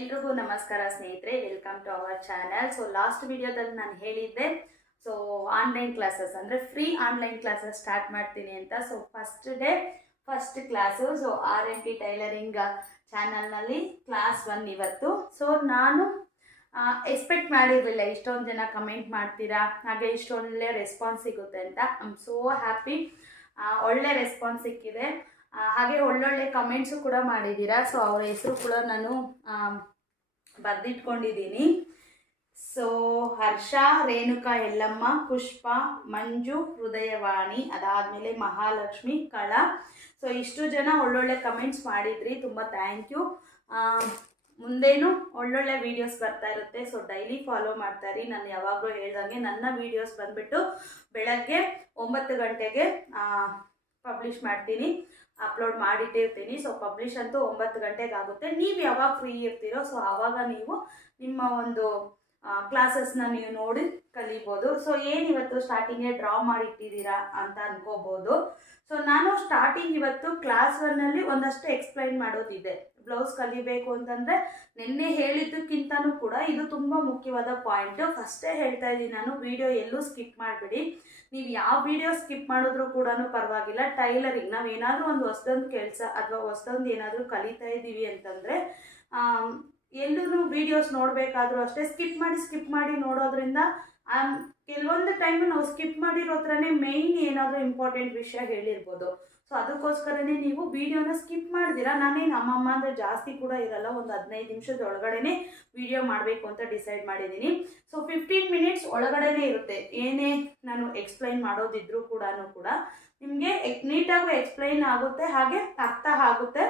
ಎಲ್ರಿಗೂ ನಮಸ್ಕಾರ ಸ್ನೇಹಿತರೆ welcome to our channel so last ವಿಡಿಯೋದಲ್ಲಿ ನಾನು ಹೇಳಿದ್ದೆ ಸೊ ಆನ್ಲೈನ್ ಕ್ಲಾಸಸ್ ಅಂದರೆ ಫ್ರೀ ಆನ್ಲೈನ್ ಕ್ಲಾಸಸ್ ಸ್ಟಾರ್ಟ್ ಮಾಡ್ತೀನಿ ಅಂತ. So first day first class so R N T tailoring ಚಾನಲ್ನಲ್ಲಿ ಕ್ಲಾಸ್ ಒನ್ ಇವತ್ತು. ಸೊ ನಾನು ಎಕ್ಸ್ಪೆಕ್ಟ್ ಮಾಡಿರಲಿಲ್ಲ, ಇಷ್ಟೊಂದು ಜನ ಕಮೆಂಟ್ ಮಾಡ್ತೀರಾ, ಹಾಗೆ ಇಷ್ಟೊಳ್ಳೆ ರೆಸ್ಪಾನ್ಸ್ ಸಿಗುತ್ತೆ ಅಂತ. ಐ ಆಮ್ ಸೋ ಹ್ಯಾಪಿ ಒಳ್ಳೆ ರೆಸ್ಪಾನ್ಸ್ ಸಿಕ್ಕಿದೆ. ಹಾಗೆ ಒಳ್ಳೊಳ್ಳೆ ಕಮೆಂಟ್ಸು ಕೂಡ ಮಾಡಿದ್ದೀರಾ. ಸೊ ಅವರ ಹೆಸರು ಕೂಡ ನಾನು ಬರೆದಿಟ್ಕೊಂಡಿದ್ದೀನಿ. ಸೊ ಹರ್ಷ, ರೇಣುಕಾ ಎಲ್ಲಮ್ಮ ಪುಷ್ಪ, ಮಂಜು, ಹೃದಯವಾಣಿ, ಅದಾದಮೇಲೆ ಮಹಾಲಕ್ಷ್ಮಿ, ಕಳ. ಸೊ ಇಷ್ಟು ಜನ ಒಳ್ಳೊಳ್ಳೆ ಕಮೆಂಟ್ಸ್ ಮಾಡಿದ್ರಿ. ತುಂಬ ಥ್ಯಾಂಕ್ ಯು ಮುಂದೇನು ಒಳ್ಳೊಳ್ಳೆ ವೀಡಿಯೋಸ್ ಬರ್ತಾ ಇರುತ್ತೆ. ಸೊ ಡೈಲಿ ಫಾಲೋ ಮಾಡ್ತಾಯಿರಿ ನಾನು ಯಾವಾಗಲೂ ಹೇಳ್ದಂಗೆ ನನ್ನ ವೀಡಿಯೋಸ್ ಬಂದುಬಿಟ್ಟು ಬೆಳಗ್ಗೆ ಒಂಬತ್ತು ಗಂಟೆಗೆ ಪಬ್ಲಿಷ್ ಮಾಡ್ತೀನಿ. ಅಪ್ಲೋಡ್ ಮಾಡಿಟ್ಟಿರ್ತೀನಿ. ಸೊ ಪಬ್ಲಿಷ್ ಅಂತೂ ಒಂಬತ್ತು ಗಂಟೆಗೆ ಆಗುತ್ತೆ ನೀವು ಯಾವಾಗ ಫ್ರೀ ಇರ್ತೀರೋ ಸೊ ಆವಾಗ ನೀವು ನಿಮ್ಮ ಒಂದು ಕ್ಲಾಸಸ್ನ ನೀವು ನೋಡಿ ಕಲಿಬೋದು. ಸೊ ಏನು ಇವತ್ತು ಸ್ಟಾರ್ಟಿಂಗೇ ಡ್ರಾ ಮಾಡಿಟ್ಟಿದ್ದೀರಾ ಅಂತ ಅನ್ಕೋಬೋದು. ಸೊ ನಾನು ಸ್ಟಾರ್ಟಿಂಗ್ ಇವತ್ತು ಕ್ಲಾಸ್ ಒನ್ನಲ್ಲಿ ಒಂದಷ್ಟು ಎಕ್ಸ್ಪ್ಲೈನ್ ಮಾಡೋದಿದೆ. ಬ್ಲೌಸ್ ಕಲಿಬೇಕು ಅಂತಂದರೆ ನಿನ್ನೆ ಹೇಳಿದ್ದಕ್ಕಿಂತನೂ ಕೂಡ ಇದು ತುಂಬ ಮುಖ್ಯವಾದ ಪಾಯಿಂಟ್ ಫಸ್ಟೇ ಹೇಳ್ತಾ ಇದ್ದೀನಿ ನಾನು ವಿಡಿಯೋ ಎಲ್ಲೂ ಸ್ಕಿಪ್ ಮಾಡಬೇಡಿ. ನೀವು ಯಾವ ವಿಡಿಯೋ ಸ್ಕಿಪ್ ಮಾಡಿದ್ರು ಕೂಡ ಪರವಾಗಿಲ್ಲ. ಟೈಲರಿಂಗ್ ನಾವು ಏನಾದರೂ ಒಂದು ಹೊಸದೊಂದು ಕೆಲಸ ಅಥವಾ ಹೊಸದೊಂದು ಏನಾದರೂ ಕಲಿತಾ ಇದ್ದೀವಿ ಅಂತಂದರೆ ಎಲ್ಲೂ ವಿಡಿಯೋಸ್ ನೋಡಬೇಕಾದ್ರೂ ಅಷ್ಟೇ ಸ್ಕಿಪ್ ಮಾಡಿ ಸ್ಕಿಪ್ ಮಾಡಿ ನೋಡೋದ್ರಿಂದ ಕೆಲವೊಂದು ಟೈಮು ನಾವು ಸ್ಕಿಪ್ ಮಾಡಿರೋ ಹತ್ರನೇ ಮೇಯ್ನ್ ಏನಾದರೂ ಇಂಪಾರ್ಟೆಂಟ್ ವಿಷಯ ಹೇಳಿರ್ಬೋದು. ಸೊ ಅದಕ್ಕೋಸ್ಕರನೇ ನೀವು ವಿಡಿಯೋನ ಸ್ಕಿಪ್ ಮಾಡಿದಿರಾ ನಾನೇನು ಅಮ್ಮಮ್ಮ ಅಂದರೆ ಜಾಸ್ತಿ ಕೂಡ ಇರಲ್ಲ, ಒಂದು ಹದಿನೈದು ನಿಮಿಷದ ಒಳಗಡೆನೆ ವಿಡಿಯೋ ಮಾಡಬೇಕು ಅಂತ ಡಿಸೈಡ್ ಮಾಡಿದ್ದೀನಿ. ಸೊ ಫಿಫ್ಟೀನ್ ಮಿನಿಟ್ಸ್ ಒಳಗಡೆನೇ ಇರುತ್ತೆ. ಏನೇ ನಾನು ಎಕ್ಸ್ಪ್ಲೈನ್ ಮಾಡೋದಿದ್ರೂ ಕೂಡ ಕೂಡ. ನಿಮಗೆ ನೀಟಾಗೂ ಎಕ್ಸ್ಪ್ಲೈನ್ ಆಗುತ್ತೆ, ಹಾಗೆ ಅರ್ಥ ಆಗುತ್ತೆ.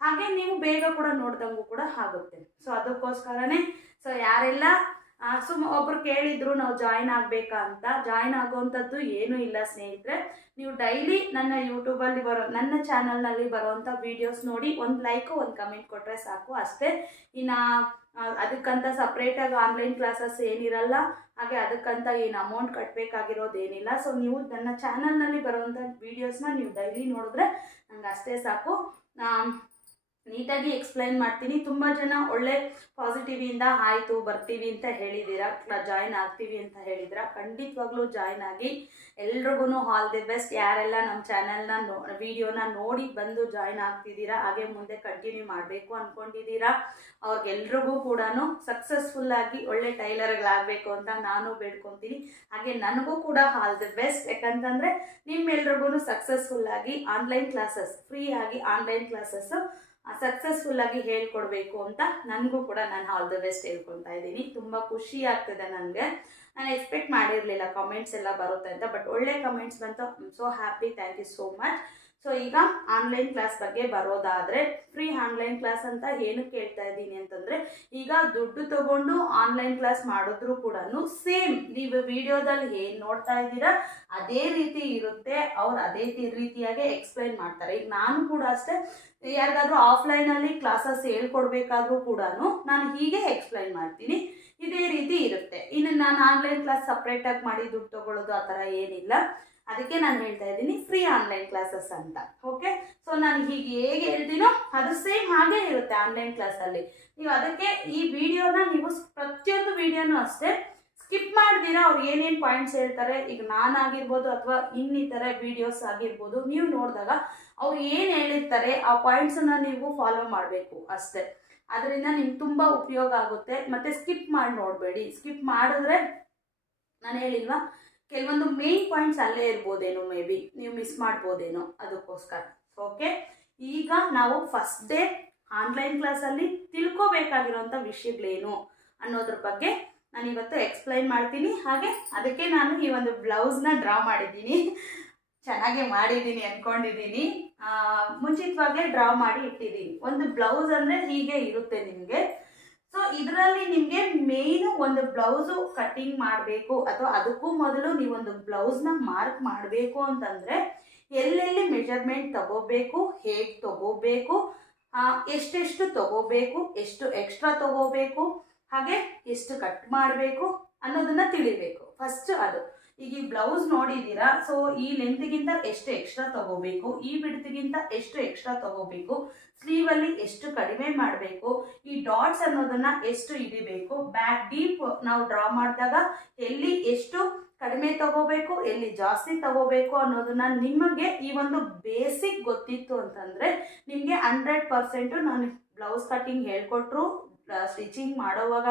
ಹಾಗೆ ನೀವು ಬೇಗ ಕೂಡ ನೋಡ್ದಂಗೂ ಕೂಡ ಆಗುತ್ತೆ. ಸೊ ಅದಕ್ಕೋಸ್ಕರನೇ ಸೊ ಯಾರೆಲ್ಲ ಸುಮ್ಮ ಒಬ್ರು ಕೇಳಿದ್ರು, ನಾವು ಜಾಯಿನ್ ಆಗಬೇಕಾ ಅಂತ. ಜಾಯಿನ್ ಆಗುವಂಥದ್ದು ಏನೂ ಇಲ್ಲ ಸ್ನೇಹಿತರೆ. ನೀವು ಡೈಲಿ ನನ್ನ ಯೂಟ್ಯೂಬಲ್ಲಿ ಬರೋ, ನನ್ನ ಚಾನಲ್ನಲ್ಲಿ ಬರೋವಂಥ ವೀಡಿಯೋಸ್ ನೋಡಿ, ಒಂದು ಲೈಕು ಒಂದು ಕಮೆಂಟ್ ಕೊಟ್ಟರೆ ಸಾಕು ಅಷ್ಟೇ. ಇನ್ನು ಅದಕ್ಕಂತ ಸಪ್ರೇಟಾಗಿ ಆನ್ಲೈನ್ ಕ್ಲಾಸಸ್ ಏನಿರಲ್ಲ, ಹಾಗೆ ಅದಕ್ಕಂತ ಏನು ಅಮೌಂಟ್ ಕಟ್ಟಬೇಕಾಗಿರೋದೇನಿಲ್ಲ ಸೊ ನೀವು ನನ್ನ ಚಾನಲ್ನಲ್ಲಿ ಬರುವಂಥ ವೀಡಿಯೋಸ್ನ ನೀವು ಡೈಲಿ ನೋಡಿದ್ರೆ ನಂಗೆ ಅಷ್ಟೇ ಸಾಕು ನೀಟಾಗಿ ಎಕ್ಸ್ಪ್ಲೈನ್ ಮಾಡ್ತೀನಿ. ತುಂಬ ಜನ ಒಳ್ಳೆ ಪಾಸಿಟಿವಿಯಿಂದ ಆಯಿತು, ಬರ್ತೀವಿ ಅಂತ ಹೇಳಿದ್ದೀರಾ? ಜಾಯಿನ್ ಆಗ್ತೀವಿ ಅಂತ ಹೇಳಿದ್ರ ಖಂಡಿತವಾಗ್ಲೂ ಜಾಯಿನ್ ಆಗಿ ಎಲ್ರಿಗೂ ಆಲ್ ದಿ ಬೆಸ್ಟ್ ಯಾರೆಲ್ಲ ನಮ್ಮ ಚಾನೆಲ್ನ ವಿಡಿಯೋನ ನೋಡಿ ಬಂದು ಜಾಯಿನ್ ಆಗ್ತಿದ್ದೀರಾ, ಹಾಗೆ ಮುಂದೆ ಕಂಟಿನ್ಯೂ ಮಾಡಬೇಕು ಅಂದ್ಕೊಂಡಿದ್ದೀರಾ ಅವ್ರಿಗೆಲ್ರಿಗೂ ಕೂಡ ಸಕ್ಸಸ್ಫುಲ್ಲಾಗಿ ಒಳ್ಳೆ ಟೈಲರ್ಗಳಾಗಬೇಕು ಅಂತ ನಾನು ಬೇಡ್ಕೊತೀನಿ. ಹಾಗೆ ನನಗೂ ಕೂಡ ಆಲ್ ದಿ ಬೆಸ್ಟ್ ಯಾಕಂತಂದರೆ ನಿಮ್ಮೆಲ್ರಿಗೂ ಸಕ್ಸಸ್ಫುಲ್ಲಾಗಿ ಆನ್ಲೈನ್ ಕ್ಲಾಸಸ್ ಫ್ರೀ ಆಗಿ ಆನ್ಲೈನ್ ಕ್ಲಾಸಸ್ಸು ಸಕ್ಸಸ್ಫುಲ್ಲಾಗಿ ಹೇಳ್ಕೊಡ್ಬೇಕು ಅಂತ ನನಗೂ ಕೂಡ ನಾನು ಆಲ್ ದ ಬೆಸ್ಟ್ ಹೇಳ್ಕೊತಾ ಇದ್ದೀನಿ. ತುಂಬ ಖುಷಿ ಆಗ್ತದೆ ನನಗೆ. ನಾನು ಎಕ್ಸ್ಪೆಕ್ಟ್ ಮಾಡಿರಲಿಲ್ಲ ಕಮೆಂಟ್ಸ್ ಎಲ್ಲ ಬರುತ್ತೆ ಅಂತ ಬಟ್ ಒಳ್ಳೆ ಕಮೆಂಟ್ಸ್ ಬಂತು. So happy thank you so much so ಈಗ ಆನ್ಲೈನ್ ಕ್ಲಾಸ್ ಬಗ್ಗೆ ಬರೋದಾದರೆ ಫ್ರೀ ಆನ್ಲೈನ್ ಕ್ಲಾಸ್ ಅಂತ ಏನಕ್ಕೆ ಹೇಳ್ತಾ ಇದ್ದೀನಿ ಅಂತಂದರೆ, ಈಗ ದುಡ್ಡು ತಗೊಂಡು ಆನ್ಲೈನ್ ಕ್ಲಾಸ್ ಮಾಡಿದ್ರು ಕೂಡ ಸೇಮ್ ನೀವು ವಿಡಿಯೋದಲ್ಲಿ ಏನು ನೋಡ್ತಾ ಇದ್ದೀರಾ, ಅದೇ ರೀತಿ ಇರುತ್ತೆ. ಅವ್ರು ಅದೇ ರೀತಿಯಾಗಿ ಎಕ್ಸ್ಪ್ಲೈನ್ ಮಾಡ್ತಾರೆ. ಈಗ ನಾನು ಕೂಡ ಅಷ್ಟೇ, ಯಾರಿಗಾದ್ರೂ ಆಫ್ಲೈನಲ್ಲಿ ಕ್ಲಾಸಸ್ ಹೇಳ್ಕೊಡ್ಬೇಕಾದ್ರೂ ಕೂಡ ನಾನು ಹೀಗೆ ಎಕ್ಸ್ಪ್ಲೈನ್ ಮಾಡ್ತೀನಿ. ಇದೇ ರೀತಿ ಇರುತ್ತೆ. ಇನ್ನು ನಾನು ಆನ್ಲೈನ್ ಕ್ಲಾಸ್ ಸಪ್ರೇಟಾಗಿ ಮಾಡಿ ದುಡ್ಡು ತಗೊಳ್ಳೋದು ಆ ಥರ ಏನಿಲ್ಲ. ಅದಕ್ಕೆ ನಾನು ಹೇಳ್ತಾ ಇದ್ದೀನಿ ಫ್ರೀ ಆನ್ಲೈನ್ ಕ್ಲಾಸಸ್ ಅಂತ. ಓಕೆ ಸೊ ನಾನು ಹೀಗೆ ಹೇಗೆ ಹೇಳ್ತೀನೋ ಅದು ಸೇಮ್ ಹಾಗೆ ಇರುತ್ತೆ ಆನ್ಲೈನ್ ಕ್ಲಾಸಲ್ಲಿ ನೀವು ಅದಕ್ಕೆ ಈ ವಿಡಿಯೋನ ನೀವು ಪ್ರತಿಯೊಂದು ವಿಡಿಯೋನೂ ಅಷ್ಟೇ ಸ್ಕಿಪ್ ಮಾಡ್ದಿರಾ, ಅವ್ರು ಏನೇನು ಪಾಯಿಂಟ್ಸ್ ಹೇಳ್ತಾರೆ, ಈಗ ನಾನಾಗಿರ್ಬೋದು ಅಥವಾ ಇನ್ನಿತರ ವಿಡಿಯೋಸ್ ಆಗಿರ್ಬೋದು, ನೀವು ನೋಡಿದಾಗ ಅವ್ರು ಏನು ಹೇಳಿರ್ತಾರೆ ಆ ಪಾಯಿಂಟ್ಸನ್ನು ನೀವು ಫಾಲೋ ಮಾಡಬೇಕು ಅಷ್ಟೇ. ಅದರಿಂದ ನಿಮ್ಗೆ ತುಂಬ ಉಪಯೋಗ ಆಗುತ್ತೆ. ಮತ್ತು ಸ್ಕಿಪ್ ಮಾಡಿ ನೋಡಬೇಡಿ. ಸ್ಕಿಪ್ ಮಾಡಿದ್ರೆ ನಾನು ಹೇಳಿಲ್ವಾ? ಕೆಲವೊಂದು ಮೇನ್ ಪಾಯಿಂಟ್ಸ್ ಅಲ್ಲೇ ಇರ್ಬೋದೇನೋ ಮೇ ಬಿ ನೀವು ಮಿಸ್ ಮಾಡ್ಬೋದೇನೋ ಅದಕ್ಕೋಸ್ಕರ. ಓಕೆ ಈಗ ನಾವು ಫಸ್ಟ್ ಡೇ ಆನ್ಲೈನ್ ಕ್ಲಾಸಲ್ಲಿ ತಿಳ್ಕೊಬೇಕಾಗಿರುವಂಥ ವಿಷಯಗಳೇನು ಅನ್ನೋದ್ರ ಬಗ್ಗೆ ನಾನು ಇವತ್ತು ಎಕ್ಸ್ಪ್ಲೈನ್ ಮಾಡ್ತೀನಿ. ಹಾಗೆ ಅದಕ್ಕೆ ನಾನು ಈ ಒಂದು ಬ್ಲೌಸ್ನ ಡ್ರಾ ಮಾಡಿದ್ದೀನಿ. ಚೆನ್ನಾಗೆ ಮಾಡಿದ್ದೀನಿ ಅಂದ್ಕೊಂಡಿದ್ದೀನಿ ಮುಂಚಿತವಾಗಲೇ ಡ್ರಾ ಮಾಡಿ ಇಟ್ಟಿದ್ದೀನಿ ಒಂದು ಬ್ಲೌಸ್ ಅಂದರೆ ಹೀಗೆ ಇರುತ್ತೆ ನಿಮಗೆ. ಸೊ ಇದರಲ್ಲಿ ನಿಮಗೆ ಮೇಯ್ನು ಒಂದು ಬ್ಲೌಸು ಕಟ್ಟಿಂಗ್ ಮಾಡಬೇಕು ಅಥವಾ ಅದಕ್ಕೂ ಮೊದಲು ನೀವೊಂದು ಬ್ಲೌಸ್ನ ಮಾರ್ಕ್ ಮಾಡಬೇಕು ಅಂತಂದರೆ ಎಲ್ಲೆಲ್ಲಿ ಮೆಜರ್ಮೆಂಟ್ ತಗೋಬೇಕು ಹೇಗೆ ತಗೋಬೇಕು ಎಷ್ಟೆಷ್ಟು ತಗೋಬೇಕು, ಎಷ್ಟು ಎಕ್ಸ್ಟ್ರಾ ತಗೋಬೇಕು, ಹಾಗೆ ಎಷ್ಟು ಕಟ್ ಮಾಡಬೇಕು ಅನ್ನೋದನ್ನ ತಿಳಿಬೇಕು. ಫಸ್ಟ್ ಅದು. ಈಗ ಈ ಬ್ಲೌಸ್ ನೋಡಿದ್ದೀರಾ? ಸೊ ಈ ಲೆಂತ್ಗಿಂತ ಎಷ್ಟು ಎಕ್ಸ್ಟ್ರಾ ತಗೋಬೇಕು? ಈ ಬಿಡ್ತಿಗಿಂತ ಎಷ್ಟು ಎಕ್ಸ್ಟ್ರಾ ತಗೋಬೇಕು? ಸ್ಲೀವ್ ಅಲ್ಲಿ ಎಷ್ಟು ಕಡಿಮೆ ಮಾಡಬೇಕು? ಈ ಡಾಟ್ಸ್ ಅನ್ನೋದನ್ನ ಎಷ್ಟು ಹಿಡಿಬೇಕು? ಬ್ಯಾಕ್ ಡೀಪ್ ನಾವು ಡ್ರಾ ಮಾಡಿದಾಗ ಎಲ್ಲಿ ಎಷ್ಟು ಕಡಿಮೆ ತಗೋಬೇಕು, ಎಲ್ಲಿ ಜಾಸ್ತಿ ತಗೋಬೇಕು ಅನ್ನೋದನ್ನ ನಿಮಗೆ ಈ ಒಂದು ಬೇಸಿಕ್ ಗೊತ್ತಿತ್ತು ಅಂತಂದ್ರೆ ನಿಮಗೆ ಹಂಡ್ರೆಡ್ ಪರ್ಸೆಂಟು ನಾನು ಬ್ಲೌಸ್ ಕಟ್ಟಿಂಗ್ ಹೇಳ್ಕೊಟ್ರು ಸ್ಟಿಚಿಂಗ್ ಮಾಡೋವಾಗ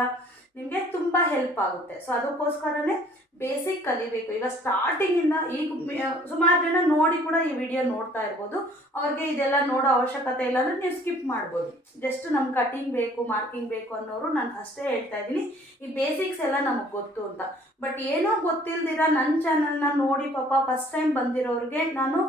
ನಿಮಗೆ ತುಂಬ ಹೆಲ್ಪ್ ಆಗುತ್ತೆ. ಸೊ ಅದಕ್ಕೋಸ್ಕರನೇ ಬೇಸಿಕ್ ಕಲಿಬೇಕು. ಈಗ ಸ್ಟಾರ್ಟಿಂಗಿಂದ ಈಗ ಸುಮಾರು ಜನ ನೋಡಿ ಕೂಡ ಈ ವಿಡಿಯೋ ನೋಡ್ತಾ ಇರ್ಬೋದು. ಅವ್ರಿಗೆ ಇದೆಲ್ಲ ನೋಡೋ ಅವಶ್ಯಕತೆ ಇಲ್ಲ ಅಂದರೆ ನೀವು ಸ್ಕಿಪ್ ಮಾಡ್ಬೋದು. ಜಸ್ಟ್ ನಮ್ಗೆ ಕಟಿಂಗ್ ಬೇಕು ಮಾರ್ಕಿಂಗ್ ಬೇಕು ಅನ್ನೋರು ನಾನು ಅಷ್ಟೇ ಹೇಳ್ತಾ ಇದ್ದೀನಿ. ಈ ಬೇಸಿಕ್ಸ್ ಎಲ್ಲ ನಮಗೆ ಗೊತ್ತು ಅಂತ. ಬಟ್ ಏನೋ ಗೊತ್ತಿಲ್ದಿರ ನನ್ನ ಚಾನಲ್ನ ನೋಡಿ ಪಾಪ ಫಸ್ಟ್ ಟೈಮ್ ಬಂದಿರೋರಿಗೆ ನಾನು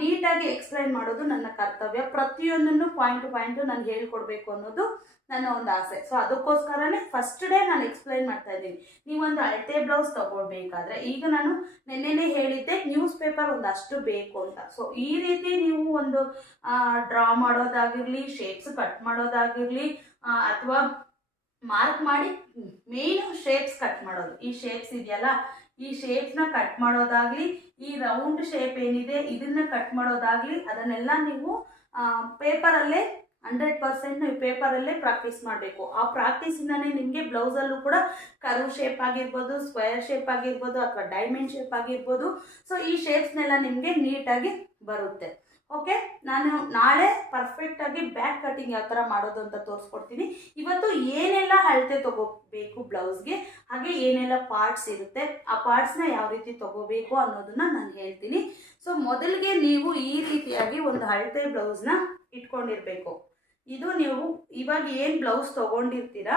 ನೀಟಾಗಿ ಎಕ್ಸ್ಪ್ಲೈನ್ ಮಾಡೋದು ನನ್ನ ಕರ್ತವ್ಯ. ಪ್ರತಿಯೊಂದನ್ನು ಪಾಯಿಂಟ್ ಟು ಪಾಯಿಂಟು ನಾನು ಹೇಳ್ಕೊಡ್ಬೇಕು ಅನ್ನೋದು ನನ್ನ ಒಂದು ಆಸೆ. ಸೊ ಅದಕ್ಕೋಸ್ಕರನೇ ಫಸ್ಟ್ ಡೇ ನಾನು ಎಕ್ಸ್ಪ್ಲೈನ್ ಮಾಡ್ತಾ ಇದ್ದೀನಿ. ನೀವೊಂದು ಅಳತೆ ಬ್ಲೌಸ್ ತಗೊಳ್ಬೇಕಾದ್ರೆ ಈಗ ನಾನು ನಿನ್ನೆನೆ ಹೇಳಿದ್ದೆ ನ್ಯೂಸ್ ಪೇಪರ್ ಒಂದಷ್ಟು ಬೇಕು ಅಂತ. ಸೊ ಈ ರೀತಿ ನೀವು ಒಂದು ಡ್ರಾ ಮಾಡೋದಾಗಿರಲಿ ಶೇಪ್ಸ್ ಕಟ್ ಮಾಡೋದಾಗಿರಲಿ ಅಥವಾ ಮಾರ್ಕ್ ಮಾಡಿ ಮೇಯ್ನು ಶೇಪ್ಸ್ ಕಟ್ ಮಾಡೋದು. ಈ ಶೇಪ್ಸ್ ಇದೆಯಲ್ಲ ಈ ಶೇಪ್ಸ್ನ ಕಟ್ ಮಾಡೋದಾಗ್ಲಿ, ಈ ರೌಂಡ್ ಶೇಪ್ ಏನಿದೆ, ಇದನ್ನ ಕಟ್ ಮಾಡೋದಾಗ್ಲಿ, ಅದನ್ನೆಲ್ಲ ನೀವು ಪೇಪರಲ್ಲೇ ಹಂಡ್ರೆಡ್ ಪರ್ಸೆಂಟ್ ನೀವು ಪೇಪರಲ್ಲೇ ಪ್ರಾಕ್ಟೀಸ್ ಮಾಡಬೇಕು. ಆ ಪ್ರಾಕ್ಟೀಸಿಂದನೇ ನಿಮಗೆ ಬ್ಲೌಸಲ್ಲೂ ಕೂಡ ಕರು ಶೇಪ್ ಆಗಿರ್ಬೋದು ಸ್ಕ್ವೇರ್ ಶೇಪ್ ಆಗಿರ್ಬೋದು, ಅಥವಾ ಡೈಮಂಡ್ ಶೇಪ್ ಆಗಿರ್ಬೋದು. ಸೊ ಈ ಶೇಪ್ಸ್ನೆಲ್ಲ ನಿಮಗೆ ನೀಟಾಗಿ ಬರುತ್ತೆ. ಓಕೆ ನಾನು ನಾಳೆ ಪರ್ಫೆಕ್ಟಾಗಿ ಬ್ಯಾಕ್ ಕಟಿಂಗ್ ಯಾವ ಥರ ಮಾಡೋದು ಅಂತ ತೋರಿಸ್ಕೊಡ್ತೀನಿ. ಇವತ್ತು ಏನೆಲ್ಲ ಅಳತೆ ತಗೋಬೇಕು ಬ್ಲೌಸ್ಗೆ ಹಾಗೆ ಏನೆಲ್ಲ ಪಾರ್ಟ್ಸ್ ಇರುತ್ತೆ? ಆ ಪಾರ್ಟ್ಸ್ನ ಯಾವ ರೀತಿ ತಗೋಬೇಕು ಅನ್ನೋದನ್ನ ನಾನು ಹೇಳ್ತೀನಿ. ಸೊ ಮೊದಲಿಗೆ ನೀವು ಈ ರೀತಿಯಾಗಿ ಒಂದು ಅಳತೆ ಬ್ಲೌಸ್ನ ಇಟ್ಕೊಂಡಿರಬೇಕು. ಇದು ನೀವು ಇವಾಗ ಏನು ಬ್ಲೌಸ್ ತೊಗೊಂಡಿರ್ತೀರಾ,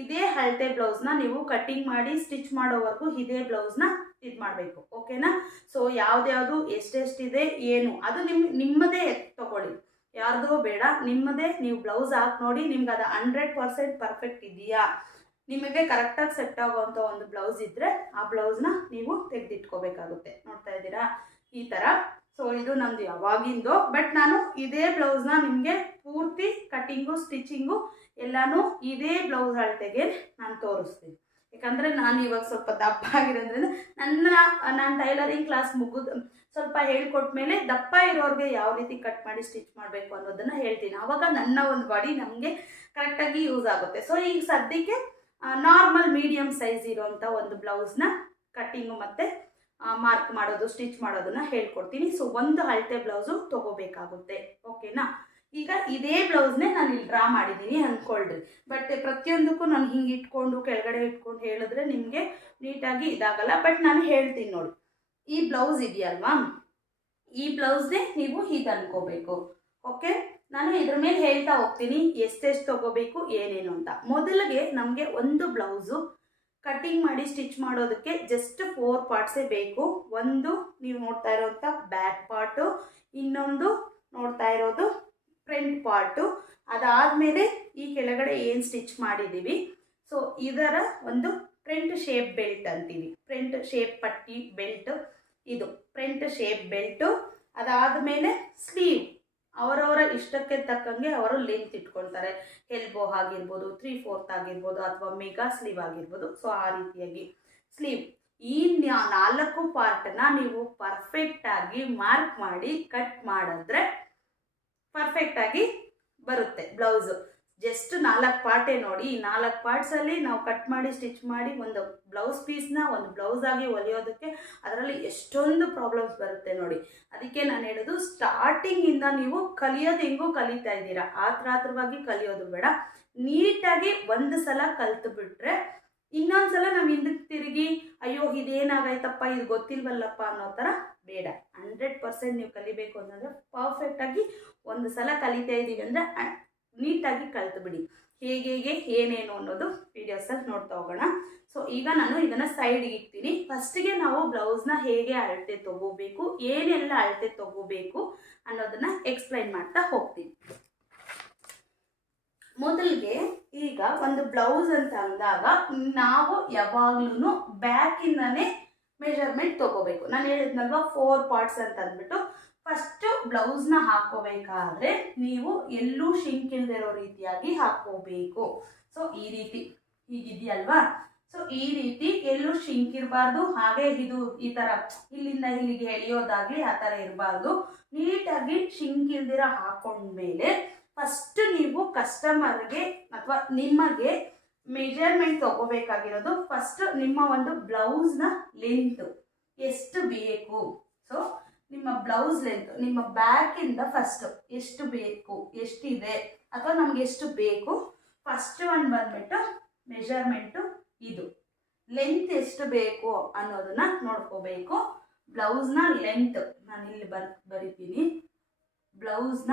ಇದೇ ಅಳತೆ ಬ್ಲೌಸ್ನ ನೀವು ಕಟ್ಟಿಂಗ್ ಮಾಡಿ ಸ್ಟಿಚ್ ಮಾಡೋವರೆಗೂ ಇದೇ ಬ್ಲೌಸ್ನ ಇದು ಮಾಡಬೇಕು, ಓಕೆನಾ? ಸೊ ಯಾವ್ದ್ಯಾವುದು, ಎಷ್ಟೆಷ್ಟಿದೆ, ಏನು, ಅದು ನಿಮ್, ನಿಮ್ಮದೇ ತಗೊಳ್ಳಿ. ಯಾರ್ದೋ ಬೇಡ, ನಿಮ್ಮದೇ, ನೀವು ಬ್ಲೌಸ್ ಹಾಕಿ ನೋಡಿ, ನಿಮ್ಗೆ ಅದು ಹಂಡ್ರೆಡ್ ಪರ್ಸೆಂಟ್ ಪರ್ಫೆಕ್ಟ್ ಇದೆಯಾ? ನಿಮಗೆ ಕರೆಕ್ಟಾಗಿ ಸೆಟ್ ಆಗುವಂಥ ಒಂದು ಬ್ಲೌಸ್ ಇದ್ದರೆ ಆ ಬ್ಲೌಸ್ನ ನೀವು ತೆಗೆದಿಟ್ಕೋಬೇಕಾಗುತ್ತೆ. ನೋಡ್ತಾ ಇದ್ದೀರಾ? ಈ ಥರ ಸೊ ಇದು ನಂದು ಯಾವಾಗಿಂದು ಬಟ್ ನಾನು ಇದೇ ಬ್ಲೌಸ್ನ ನಿಮಗೆ ಪೂರ್ತಿ ಕಟ್ಟಿಂಗು ಸ್ಟಿಚಿಂಗು ಎಲ್ಲನೂ ಇದೇ ಬ್ಲೌಸ್ ಅಳತೆಗೆ ನಾನು ತೋರಿಸ್ತೀನಿ. ಯಾಕಂದರೆ ನಾನು ಇವಾಗ ಸ್ವಲ್ಪ ದಪ್ಪ ಆಗಿರೋದ್ರಿಂದ ನನ್ನ, ನಾನು ಟೈಲರಿಂಗ್ ಕ್ಲಾಸ್ ಮುಗಿದು ಸ್ವಲ್ಪ ಹೇಳ್ಕೊಟ್ಟ ಮೇಲೆ ದಪ್ಪ ಇರೋರಿಗೆ ಯಾವ ರೀತಿ ಕಟ್ ಮಾಡಿ ಸ್ಟಿಚ್ ಮಾಡಬೇಕು ಅನ್ನೋದನ್ನು ಹೇಳ್ತೀನಿ. ಆವಾಗ ನನ್ನ ಒಂದು ಬಾಡಿ ನಮಗೆ ಕರೆಕ್ಟಾಗಿ ಯೂಸ್ ಆಗುತ್ತೆ. ಸೊ ಈಗ ಸದ್ಯಕ್ಕೆ ನಾರ್ಮಲ್ ಮೀಡಿಯಮ್ ಸೈಜ್ ಇರೋವಂಥ ಒಂದು ಬ್ಲೌಸ್ನ ಕಟ್ಟಿಂಗು ಮತ್ತು ಮಾರ್ಕ್ ಮಾಡೋದು ಸ್ಟಿಚ್ ಮಾಡೋದನ್ನ ಹೇಳ್ಕೊಡ್ತೀನಿ. ಸೊ ಒಂದು ಅಳತೆ ಬ್ಲೌಸು ತಗೋಬೇಕಾಗುತ್ತೆ. ಓಕೆನಾ ಈಗ ಇದೇ ಬ್ಲೌಸ್ನೇ ನಾನು ಇಲ್ಲಿ ಡ್ರಾ ಮಾಡಿದ್ದೀನಿ ಅಂದ್ಕೊಳ್ರಿ ಬಟ್ ಪ್ರತಿಯೊಂದಕ್ಕೂ ನಾನು ಹಿಂಗೆ ಇಟ್ಕೊಂಡು, ಕೆಳಗಡೆ ಇಟ್ಕೊಂಡು ಹೇಳಿದ್ರೆ ನಿಮಗೆ ನೀಟಾಗಿ ಇದಾಗಲ್ಲ. ಬಟ್ ನಾನು ಹೇಳ್ತೀನಿ ನೋಡಿ, ಈ ಬ್ಲೌಸ್ ಇದೆಯಲ್ವಾ? ಈ ಬ್ಲೌಸ್ನೇ ನೀವು ಹೀಗೆ ಅನ್ಕೋಬೇಕು. ಓಕೆ ನಾನು ಇದ್ರ ಮೇಲೆ ಹೇಳ್ತಾ ಹೋಗ್ತೀನಿ, ಎಷ್ಟೆಷ್ಟು ತಗೋಬೇಕು, ಏನೇನು ಅಂತ. ಮೊದಲಿಗೆ ನಮಗೆ ಒಂದು ಬ್ಲೌಸು ಕಟ್ಟಿಂಗ್ ಮಾಡಿ ಸ್ಟಿಚ್ ಮಾಡೋದಕ್ಕೆ ಜಸ್ಟ್ ಫೋರ್ ಪಾರ್ಟ್ಸೇ ಬೇಕು. ಒಂದು, ನೀವು ನೋಡ್ತಾ ಇರೋವಂಥ ಬ್ಯಾಕ್ ಪಾರ್ಟು ಇನ್ನೊಂದು ನೋಡ್ತಾ ಇರೋದು ಫ್ರಂಟ್ ಪಾರ್ಟು ಅದಾದಮೇಲೆ ಈ ಕೆಳಗಡೆ ಏನು ಸ್ಟಿಚ್ ಮಾಡಿದ್ದೀವಿ ಸೊ ಇದರ ಒಂದು ಫ್ರಂಟ್ ಶೇಪ್ ಬೆಲ್ಟ್ ಅಂತೀವಿ. ಫ್ರಂಟ್ ಶೇಪ್ ಪಟ್ಟಿ ಬೆಲ್ಟ್ ಇದು ಫ್ರಂಟ್ ಶೇಪ್ ಬೆಲ್ಟು ಅದಾದಮೇಲೆ ಸ್ಲೀವ್ ಅವರವರ ಇಷ್ಟಕ್ಕೆ ತಕ್ಕಂಗೆ ಅವರು ಲೆಂತ್ ಇಟ್ಕೊಳ್ತಾರೆ. ಎಲ್ಬೋ ಆಗಿರ್ಬೋದು ತ್ರೀ ಫೋರ್ತ್ ಆಗಿರ್ಬೋದು ಅಥವಾ ಮೆಗಾ ಸ್ಲೀವ್ ಆಗಿರ್ಬೋದು. ಸೊ ಆ ರೀತಿಯಾಗಿ ಸ್ಲೀವ್ ಈ ನಾಲ್ಕು ಪಾರ್ಟನ್ನ ನೀವು ಪರ್ಫೆಕ್ಟಾಗಿ ಮಾರ್ಕ್ ಮಾಡಿ ಕಟ್ ಮಾಡಿದ್ರೆ ಪರ್ಫೆಕ್ಟಾಗಿ ಬರುತ್ತೆ ಬ್ಲೌಸು ಜಸ್ಟ್ ನಾಲ್ಕು ಪಾರ್ಟೇ ನೋಡಿ. ಈ ನಾಲ್ಕು ಪಾರ್ಟ್ಸಲ್ಲಿ ನಾವು ಕಟ್ ಮಾಡಿ ಸ್ಟಿಚ್ ಮಾಡಿ ಒಂದು ಬ್ಲೌಸ್ ಪೀಸ್ನ ಒಂದು ಬ್ಲೌಸ್ ಆಗಿ ಹೊಲಿಯೋದಕ್ಕೆ ಅದರಲ್ಲಿ ಎಷ್ಟೊಂದು ಪ್ರಾಬ್ಲಮ್ಸ್ ಬರುತ್ತೆ ನೋಡಿ. ಅದಕ್ಕೆ ನಾನು ಹೇಳೋದು ಸ್ಟಾರ್ಟಿಂಗಿಂದ ನೀವು ಕಲಿಯೋದು ಹೆಂಗೂ ಕಲಿತಾ ಇದ್ದೀರಾ. ಆತ್ರಾತ್ರವಾಗಿ ಕಲಿಯೋದು ಬೇಡ. ನೀಟಾಗಿ ಒಂದು ಸಲ ಕಲ್ತು ಬಿಟ್ರೆ ಇನ್ನೊಂದ್ಸಲ ನಾವು ಹಿಂದಕ್ಕೆ ತಿರುಗಿ, ಅಯ್ಯೋ ಇದೇನಾಗೈತಪ್ಪ ಇದು ಗೊತ್ತಿಲ್ವಲ್ಲಪ್ಪ? ಅನ್ನೋ ಥರ ಬೇಡ. ಹಂಡ್ರೆಡ್ ಪರ್ಸೆಂಟ್ ನೀವು ಕಲಿಬೇಕು ಅಂತಂದರೆ ಪರ್ಫೆಕ್ಟಾಗಿ ಒಂದು ಸಲ ಕಲಿತಾ ಇದ್ದೀವಿ ಅಂದರೆ ನೀಟಾಗಿ ಕಲ್ತು ಬಿಡಿ. ಹೇಗೆ ಹೇಗೆ, ಏನೇನು ಅನ್ನೋದು ವೀಡಿಯೋಸಲ್ಲಿ ನೋಡ್ತಾ ಹೋಗೋಣ. ಸೊ ಈಗ ನಾನು ಇದನ್ನು ಸೈಡ್ಗೆ ಇಡ್ತೀನಿ. ಫಸ್ಟಿಗೆ ನಾವು ಬ್ಲೌಸ್ನ ಹೇಗೆ ಅಳತೆ ತಗೋಬೇಕು, ಏನೆಲ್ಲ ಅಳತೆ ತಗೋಬೇಕು ಅನ್ನೋದನ್ನ ಎಕ್ಸ್ಪ್ಲೈನ್ ಮಾಡ್ತಾ ಹೋಗ್ತೀನಿ. ಮೊದಲಿಗೆ ಈಗ ಒಂದು ಬ್ಲೌಸ್ ಅಂತ ಅಂದಾಗ, ನಾವು ಯಾವಾಗ್ಲೂ ಬ್ಯಾಕಿಂದನೇ ಮೆಷರ್ಮೆಂಟ್ ತಗೋಬೇಕು. ನಾನು ಹೇಳಿದ್ನಲ್ವಾ ಫೋರ್ ಪಾರ್ಟ್ಸ್ ಅಂತ ಅಂದ್ಬಿಟ್ಟು. ಫಸ್ಟು ಬ್ಲೌಸ್ನ ಹಾಕೋಬೇಕಾದ್ರೆ ನೀವು ಎಲ್ಲೂ ಶಿಂಕ್ ಇಲ್ದಿರೋ ರೀತಿಯಾಗಿ ಹಾಕೋಬೇಕು ಸೊ ಈ ರೀತಿ. ಹೀಗಿದೆಯಲ್ವಾ? ಸೊ ಈ ರೀತಿ ಎಲ್ಲೂ ಶಿಂಕ್ ಇರಬಾರ್ದು. ಹಾಗೆ ಇದು ಈ ತರ ಇಲ್ಲಿಂದ ಇಲ್ಲಿಗೆ ಎಳೆಯೋದಾಗ್ಲಿ ಆ ತರ ಇರಬಾರ್ದು. ನೀಟಾಗಿ ಶಿಂಕ್ ಇಲ್ದಿರ ಹಾಕೊಂಡ್ಮೇಲೆ ಫಸ್ಟ್ ನೀವು ಕಸ್ಟಮರ್ಗೆ ಅಥವಾ ನಿಮಗೆ ಮೆಜರ್ಮೆಂಟ್ ತಗೋಬೇಕಾಗಿರೋದು ಫಸ್ಟ್ ನಿಮ್ಮ ಒಂದು ಬ್ಲೌಸ್ನ ಲೆಂತ್ ಎಷ್ಟು ಬೇಕು? ಸೊ ನಿಮ್ಮ ಬ್ಲೌಸ್ ಲೆಂತ್ ನಿಮ್ಮ ಬ್ಯಾಕಿಂದ ಫಸ್ಟ್ ಎಷ್ಟು ಬೇಕು? ಎಷ್ಟಿದೆ? ಅಥವಾ ನಮ್ಗೆ ಎಷ್ಟು ಬೇಕು? ಫಸ್ಟ್ ಒನ್ ಬಂದ್ಬಿಟ್ಟು ಮೆಜರ್ಮೆಂಟು ಇದು. ಲೆಂತ್ ಎಷ್ಟು ಬೇಕು ಅನ್ನೋದನ್ನ ನೋಡ್ಕೋಬೇಕು. ಬ್ಲೌಸ್ನ ಲೆಂತ್ ನಾನು ಇಲ್ಲಿ ಬರ್, ಬರಿತೀನಿ. ಬ್ಲೌಸ್ನ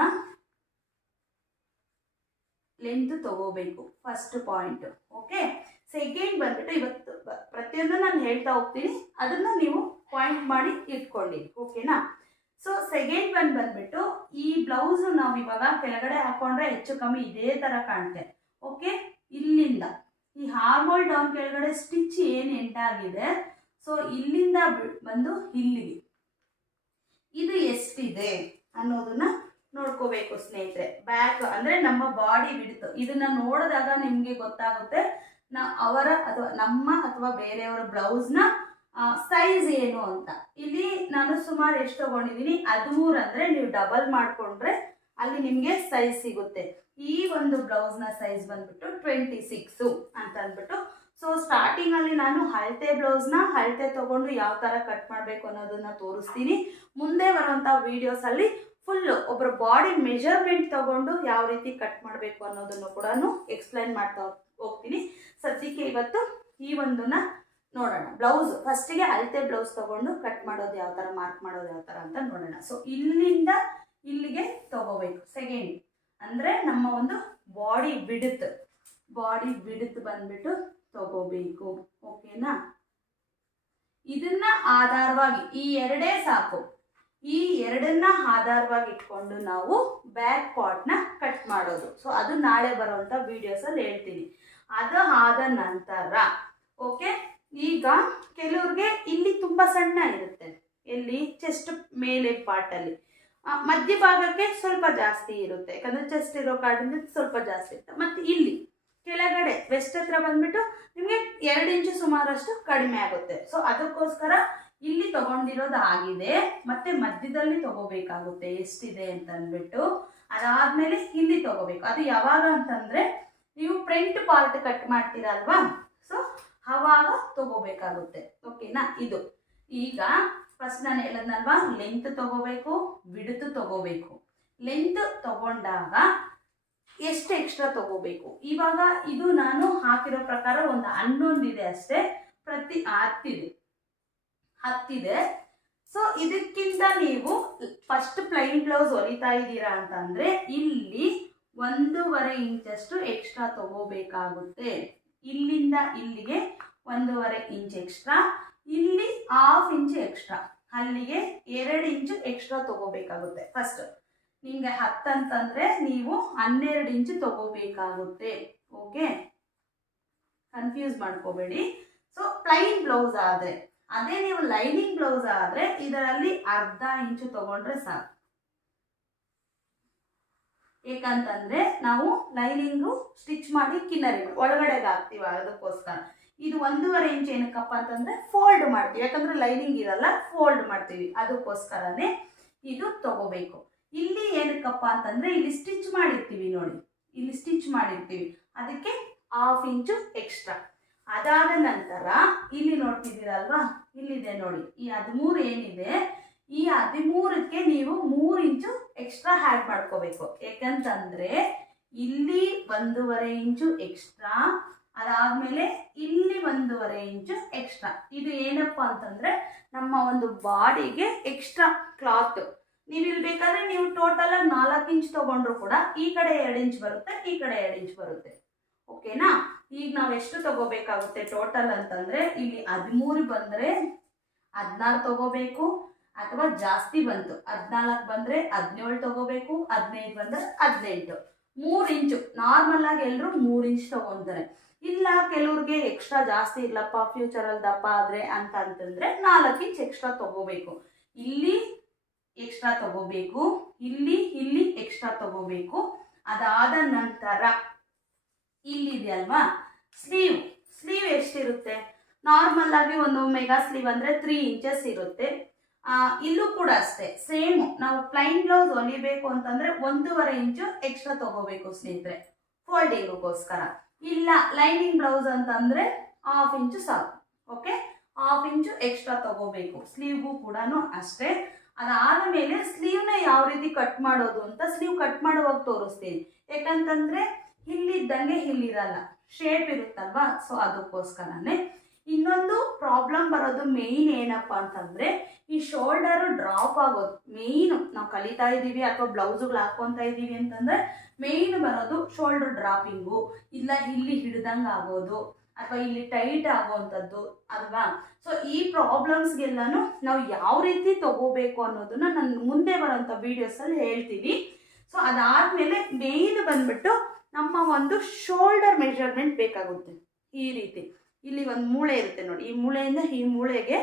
ಲೆಂತ್ ತಗೋಬೇಕು ಫಸ್ಟ್ ಪಾಯಿಂಟ್ ಓಕೆ ಸೆಕೆಂಡ್ ಬಂದ್ಬಿಟ್ಟು ಇವತ್ತು ಪ್ರತಿಯೊಂದು ನಾನು ಹೇಳ್ತಾ ಹೋಗ್ತೀನಿ. ಅದನ್ನ ನೀವು ಪಾಯಿಂಟ್ ಮಾಡಿ ಇಟ್ಕೊಳ್ಳಿ. ಓಕೆನಾ ಸೊ ಸೆಕೆಂಡ್ ಒನ್ ಬಂದ್ಬಿಟ್ಟು ಈ ಬ್ಲೌಸ್ ನಾವು ಇವಾಗ ಕೆಳಗಡೆ ಹಾಕೊಂಡ್ರೆ ಹೆಚ್ಚು ಕಮ್ಮಿ ಇದೇ ತರ ಕಾಣುತ್ತೆ ಓಕೆ ಇಲ್ಲಿಂದ. ಈ ಹಾರ್ಮೋಲ್ ಡೌನ್ ಕೆಳಗಡೆ ಸ್ಟಿಚ್ ಏನು ಎಂಟಾಗಿದೆ? ಸೊ ಇಲ್ಲಿಂದ ಬಂದು ಇಲ್ಲಿಗೆ. ಇದು ಎಷ್ಟಿದೆ ಅನ್ನೋದನ್ನ ನೋಡ್ಕೋಬೇಕು ಸ್ನೇಹಿತರೆ. ಬ್ಯಾಕ್ ಅಂದ್ರೆ ನಮ್ಮ ಬಾಡಿ ವಿಡ್ತ್ ಇದನ್ನ ನೋಡಿದಾಗ ನಿಮ್ಗೆ ಗೊತ್ತಾಗುತ್ತೆ, ನಾ ಅವರ ಅಥವಾ ನಮ್ಮ ಅಥವಾ ಬೇರೆಯವರ ಬ್ಲೌಸ್ನ ಸೈಜ್ ಏನು ಅಂತ. ಇಲ್ಲಿ ನಾನು ಸುಮಾರು ಎಷ್ಟು ತಗೊಂಡಿದ್ದೀನಿ ಹದಿಮೂರು ಅಂದ್ರೆ ನೀವು ಡಬಲ್ ಮಾಡ್ಕೊಂಡ್ರೆ ಅಲ್ಲಿ ನಿಮಗೆ ಸೈಜ್ ಸಿಗುತ್ತೆ. ಈ ಒಂದು ಬ್ಲೌಸ್ನ ಸೈಜ್ ಬಂದ್ಬಿಟ್ಟು ಟ್ವೆಂಟಿ ಸಿಕ್ಸು ಅಂತ ಅಂದ್ಬಿಟ್ಟು. ಸೊ ಸ್ಟಾರ್ಟಿಂಗ್ ಅಲ್ಲಿ ನಾನು ಹಳತೆ ಬ್ಲೌಸ್ನ ಹಳತೆ ತಗೊಂಡು ಯಾವ ತರ ಕಟ್ ಮಾಡಬೇಕು ಅನ್ನೋದನ್ನ ತೋರಿಸ್ತೀನಿ. ಮುಂದೆ ಬರುವಂತ ವಿಡಿಯೋಸ್ ಅಲ್ಲಿ ಫುಲ್ ಒಬ್ಬರ ಬಾಡಿ ಮೆಜರ್ಮೆಂಟ್ ತಗೊಂಡು ಯಾವ ರೀತಿ ಕಟ್ ಮಾಡಬೇಕು ಅನ್ನೋದನ್ನು ಕೂಡ ಎಕ್ಸ್ಪ್ಲೈನ್ ಮಾಡ್ತಾ ಹೋಗ್ತೀನಿ. ಸದ್ಯಕ್ಕೆ ಇವತ್ತು ಈ ಒಂದನ್ನ ನೋಡೋಣ. ಬ್ಲೌಸ್ ಫಸ್ಟಿಗೆ ಅಳತೆ ಬ್ಲೌಸ್ ತಗೊಂಡು ಕಟ್ ಮಾಡೋದು ಯಾವ ಥರ ಮಾರ್ಕ್ ಮಾಡೋದು ಯಾವ ಥರ ಅಂತ ನೋಡೋಣ. ಸೊ ಇಲ್ಲಿಂದ ಇಲ್ಲಿಗೆ ತಗೋಬೇಕು. ಸೆಕೆಂಡ್ ಅಂದರೆ ನಮ್ಮ ಒಂದು ಬಾಡಿ ಬಿಡುತ್ತೆ ಬಾಡಿ ಬಿಡುತ್ ಬಂದ್ಬಿಟ್ಟು ತಗೋಬೇಕು. ಓಕೆನಾ ಇದನ್ನ ಆಧಾರವಾಗಿ ಈ ಎರಡೇ ಸಾಕು. ಈ ಎರಡನ್ನ ಆಧಾರವಾಗಿ ಇಟ್ಕೊಂಡು ನಾವು ಬ್ಯಾಕ್ ಪಾರ್ಟ್ನ ಕಟ್ ಮಾಡೋದು. ಸೊ ಅದು ನಾಳೆ ಬರುವಂಥ ವಿಡಿಯೋಸಲ್ಲಿ ಹೇಳ್ತೀನಿ. ಅದು ಆದ ನಂತರ ಓಕೆ ಈಗ ಕೆಲವ್ರಿಗೆ ಇಲ್ಲಿ ತುಂಬ ಸಣ್ಣ ಇರುತ್ತೆ. ಎಲ್ಲಿ? ಚೆಸ್ಟ್ ಮೇಲೆ ಪಾರ್ಟಲ್ಲಿ ಮಧ್ಯಭಾಗಕ್ಕೆ ಸ್ವಲ್ಪ ಜಾಸ್ತಿ ಇರುತ್ತೆ. ಯಾಕಂದರೆ ಚೆಸ್ಟ್ ಇರೋ ಕಾಡಿಂದ ಸ್ವಲ್ಪ ಜಾಸ್ತಿ ಇರುತ್ತೆ. ಮತ್ತು ಇಲ್ಲಿ, ಕೆಳಗಡೆ ವೆಸ್ಟ್ ಹತ್ರ ಬಂದ್ಬಿಟ್ಟು ನಿಮಗೆ ಎರಡು ಇಂಚು ಸುಮಾರಷ್ಟು ಕಡಿಮೆ ಆಗುತ್ತೆ. ಸೊ ಅದಕ್ಕೋಸ್ಕರ ಇಲ್ಲಿ ತಗೊಂಡಿರೋದು ಆಗಿದೆ, ಮತ್ತೆ ಮಧ್ಯದಲ್ಲಿ ತಗೋಬೇಕಾಗುತ್ತೆ, ಎಷ್ಟಿದೆ ಅಂತ ಅಂದ್ಬಿಟ್ಟು. ಅದಾದ್ಮೇಲೆ ಇಲ್ಲಿ ತಗೋಬೇಕು. ಅದು ಯಾವಾಗ ಅಂತಂದ್ರೆ ನೀವು ಫ್ರಂಟ್ ಪಾರ್ಟ್ ಕಟ್ ಮಾಡ್ತೀರಲ್ವಾ? ಸೊ ಅವಾಗ ತಗೋಬೇಕಾಗುತ್ತೆ. ಓಕೆನಾ ಇದು. ಈಗ ಫಸ್ಟ್ ನಾನು ಹೇಳದ್ನಲ್ವಾ? ಲೆಂತ್ ತಗೋಬೇಕು ಬಿಡುತ್ತು ತಗೋಬೇಕು. ಲೆಂತ್ ತಗೊಂಡಾಗ ಎಷ್ಟು ಎಕ್ಸ್ಟ್ರಾ ತಗೋಬೇಕು? ಇವಾಗ ಇದು ನಾನು ಹಾಕಿರೋ ಪ್ರಕಾರ ಒಂದು ಹನ್ನೊಂದಿದೆ ಅಷ್ಟೇ. ಪ್ರತಿ ಹತ್ತಿದೆ ಹತ್ತಿದೆ. ಸೊ ಇದಕ್ಕಿಂತ ನೀವು ಫಸ್ಟ್ ಪ್ಲೈನ್ ಬ್ಲೌಸ್ ಹೊಲಿತಾ ಇದ್ದೀರಾ ಅಂತಂದ್ರೆ ಇಲ್ಲಿ ಒಂದೂವರೆ ಇಂಚಷ್ಟು ಎಕ್ಸ್ಟ್ರಾ ತಗೋಬೇಕಾಗುತ್ತೆ. ಇಲ್ಲಿಂದ ಇಲ್ಲಿಗೆ ಒಂದೂವರೆ ಇಂಚ್ ಎಕ್ಸ್ಟ್ರಾ ಇಲ್ಲಿ ಹಾಫ್ ಇಂಚ್ ಎಕ್ಸ್ಟ್ರಾ ಅಲ್ಲಿಗೆ ಎರಡು ಇಂಚು ಎಕ್ಸ್ಟ್ರಾ ತಗೋಬೇಕಾಗುತ್ತೆ. ಫಸ್ಟ್ ನಿಮಗೆ ಹತ್ತಂತಂದ್ರೆ ನೀವು ಹನ್ನೆರಡು ಇಂಚು ತಗೋಬೇಕಾಗುತ್ತೆ. ಓಕೆ ಕನ್ಫ್ಯೂಸ್ ಮಾಡ್ಕೋಬೇಡಿ. ಸೊ ಪ್ಲೈನ್ ಬ್ಲೌಸ್ ಆದರೆ ಅದೇ ನೀವು ಲೈನಿಂಗ್ ಬ್ಲೌಸ್ ಆದರೆ ಇದರಲ್ಲಿ ಅರ್ಧ ಇಂಚು ತಗೊಂಡ್ರೆ ಸಾಕು. ಏಕಂತಂದ್ರೆ ನಾವು ಲೈನಿಂಗು ಸ್ಟಿಚ್ ಮಾಡಿ ಕಿನ್ನರಿ ಒಳಗಡೆಗೆ ಹಾಕ್ತೀವಿ ಅದಕ್ಕೋಸ್ಕರ. ಇದು ಒಂದೂವರೆ ಇಂಚ್ ಏನಕ್ಕಪ್ಪ ಅಂತಂದ್ರೆ ಫೋಲ್ಡ್ ಮಾಡ್ತೀವಿ. ಯಾಕಂದ್ರೆ ಲೈನಿಂಗ್ ಇರಲ್ಲ, ಫೋಲ್ಡ್ ಮಾಡ್ತೀವಿ. ಅದಕ್ಕೋಸ್ಕರನೇ ಇದು ತಗೋಬೇಕು. ಇಲ್ಲಿ ಏನಕ್ಕಪ್ಪ ಅಂತಂದ್ರೆ ಇಲ್ಲಿ ಸ್ಟಿಚ್ ಮಾಡಿರ್ತೀವಿ ನೋಡಿ. ಇಲ್ಲಿ ಸ್ಟಿಚ್ ಮಾಡಿರ್ತೀವಿ. ಅದಕ್ಕೆ ಹಾಫ್ ಇಂಚು ಎಕ್ಸ್ಟ್ರಾ. ಅದಾದ ನಂತರ, ಇಲ್ಲಿ ನೋಡ್ತಿದ್ದೀರಲ್ವಾ? ಇಲ್ಲಿದೆ ನೋಡಿ. ಈ ಹದಿಮೂರು ಏನಿದೆ, ಈ ಹದಿಮೂರಕ್ಕೆ ನೀವು ಮೂರು ಇಂಚು ಎಕ್ಸ್ಟ್ರಾ ಹ್ಯಾಡ್ ಮಾಡ್ಕೋಬೇಕು. ಯಾಕಂತಂದ್ರೆ ಇಲ್ಲಿ ಒಂದೂವರೆ ಇಂಚು ಎಕ್ಸ್ಟ್ರಾ ಅದಾದ್ಮೇಲೆ ಇಲ್ಲಿ ಒಂದೂವರೆ ಇಂಚು ಎಕ್ಸ್ಟ್ರಾ ಇದು ಏನಪ್ಪ ಅಂತಂದ್ರೆ ನಮ್ಮ ಒಂದು ಬಾಡಿಗೆ ಎಕ್ಸ್ಟ್ರಾ ಕ್ಲಾತ್ ನೀವು ಇಲ್ಲಿ ಬೇಕಾದ್ರೆ ನೀವು ಟೋಟಲ್ ಆಗಿ ನಾಲ್ಕು ಇಂಚ್ ತಗೊಂಡ್ರು ಕೂಡ ಈ ಕಡೆ ಎರಡು ಇಂಚ್ ಬರುತ್ತೆ, ಈ ಕಡೆ ಎರಡು ಇಂಚ್ ಬರುತ್ತೆ. ಓಕೆನಾ ಈಗ ನಾವು ಎಷ್ಟು ತಗೋಬೇಕಾಗುತ್ತೆ ಟೋಟಲ್ ಅಂತಂದ್ರೆ ಇಲ್ಲಿ ಹದಿಮೂರು ಬಂದ್ರೆ ಹದಿನಾರು ತಗೋಬೇಕು ಅಥವಾ ಜಾಸ್ತಿ ಬಂತು. ಹದಿನಾಲ್ಕು ಬಂದ್ರೆ ಹದಿನೇಳು ತಗೋಬೇಕು, ಹದಿನೈದು ಬಂದ್ರೆ ಹದಿನೆಂಟು. ಮೂರು ಇಂಚು. ನಾರ್ಮಲ್ ಆಗಿ ಎಲ್ಲರೂ ಮೂರು ಇಂಚ್ ತಗೊಂತಾರೆ. ಇಲ್ಲ ಕೆಲವ್ರಿಗೆ ಎಕ್ಸ್ಟ್ರಾ ಜಾಸ್ತಿ ಇಲ್ಲಪ್ಪ ಫ್ಯೂಚರಲ್ಲಿ ದಪ್ಪ ಆದ್ರೆ ಅಂತ ಅಂತಂದ್ರೆ ನಾಲ್ಕು ಇಂಚ್ ಎಕ್ಸ್ಟ್ರಾ ತಗೋಬೇಕು. ಇಲ್ಲಿ ಎಕ್ಸ್ಟ್ರಾ ತಗೋಬೇಕು, ಇಲ್ಲಿ ಇಲ್ಲಿ ಎಕ್ಸ್ಟ್ರಾ ತಗೋಬೇಕು. ಅದಾದ ನಂತರ ಇಲ್ಲಿದೆ ಅಲ್ವಾ? ಸ್ಲೀವ್ ಸ್ಲೀವ್ ಎಷ್ಟಿರುತ್ತೆ? ನಾರ್ಮಲ್ ಆಗಿ ಒಂದು ಮೆಗಾ ಸ್ಲೀವ್ ಅಂದರೆ ತ್ರೀ ಇಂಚಸ್ ಇರುತ್ತೆ. ಇಲ್ಲೂ ಕೂಡ ಅಷ್ಟೇ ಸೇಮ್ ನಾವು ಪ್ಲೈನ್ ಬ್ಲೌಸ್ ಹೊಲಿಬೇಕು ಅಂತಂದ್ರೆ ಒಂದೂವರೆ ಇಂಚು ಎಕ್ಸ್ಟ್ರಾ ತಗೋಬೇಕು ಸ್ನೇಹಿತರೆ ಫೋಲ್ಡಿಂಗ್ಗೋಸ್ಕರ ಇಲ್ಲ ಲೈನಿಂಗ್ ಬ್ಲೌಸ್ ಅಂತಂದ್ರೆ ಹಾಫ್ ಇಂಚು ಸಾಕು ಓಕೆ ಹಾಫ್ ಇಂಚು ಎಕ್ಸ್ಟ್ರಾ ತಗೋಬೇಕು ಸ್ಲೀವ್ಗೂ ಕೂಡ ಅಷ್ಟೇ. ಅದಾದ ಮೇಲೆ ಸ್ಲೀವ್ನ ಯಾವ ರೀತಿ ಕಟ್ ಮಾಡೋದು ಅಂತ ಸ್ಲೀವ್ ಕಟ್ ಮಾಡುವಾಗ ತೋರಿಸ್ತೀನಿ. ಯಾಕಂತಂದ್ರೆ, ಇಲ್ಲಿದ್ದಂಗೆ ಇಲ್ಲಿರಲ್ಲ. ಶೇಪ್ ಇರುತ್ತಲ್ವಾ? ಸೊ ಅದಕ್ಕೋಸ್ಕರನೇ. ಇನ್ನೊಂದು ಪ್ರಾಬ್ಲಮ್ ಬರೋದು ಮೇಯ್ನ್ ಏನಪ್ಪ ಅಂತಂದ್ರೆ, ಈ ಶೋಲ್ಡರ್ ಡ್ರಾಪ್ ಆಗೋದು. ಮೇಯ್ನು ನಾವು ಕಲಿತಾ ಇದ್ದೀವಿ ಅಥವಾ ಬ್ಲೌಸ್ಗಳು ಹಾಕೊಂತ ಇದ್ದೀವಿ ಅಂತಂದ್ರೆ ಮೇಯ್ನ್ ಬರೋದು ಶೋಲ್ಡರ್ ಡ್ರಾಪಿಂಗು ಇಲ್ಲ ಇಲ್ಲಿ ಹಿಡ್ದಂಗೆ ಆಗೋದು, ಅಥವಾ ಇಲ್ಲಿ ಟೈಟ್ ಆಗುವಂಥದ್ದು, ಅಲ್ವಾ? ಸೊ ಈ ಪ್ರಾಬ್ಲಮ್ಸ್ಗೆಲ್ಲನೂ ನಾವು ಯಾವ ರೀತಿ ತಗೋಬೇಕು ಅನ್ನೋದನ್ನ ನಾನು ಮುಂದೆ ಬರೋಂಥ ವೀಡಿಯೋಸಲ್ಲಿ ಹೇಳ್ತೀನಿ. ಸೊ ಅದಾದಮೇಲೆ ಮೇಯ್ನ್ ಬಂದ್ಬಿಟ್ಟು ನಮ್ಮ ಒಂದು ಶೋಲ್ಡರ್ ಮೆಜರ್ಮೆಂಟ್ ಬೇಕಾಗುತ್ತೆ. ಈ ರೀತಿ. ಇಲ್ಲಿ ಒಂದು ಮೂಳೆ ಇರುತ್ತೆ ನೋಡಿ. ಈ ಮೂಳೆಯಿಂದ ಈ ಮೂಳೆಗೆ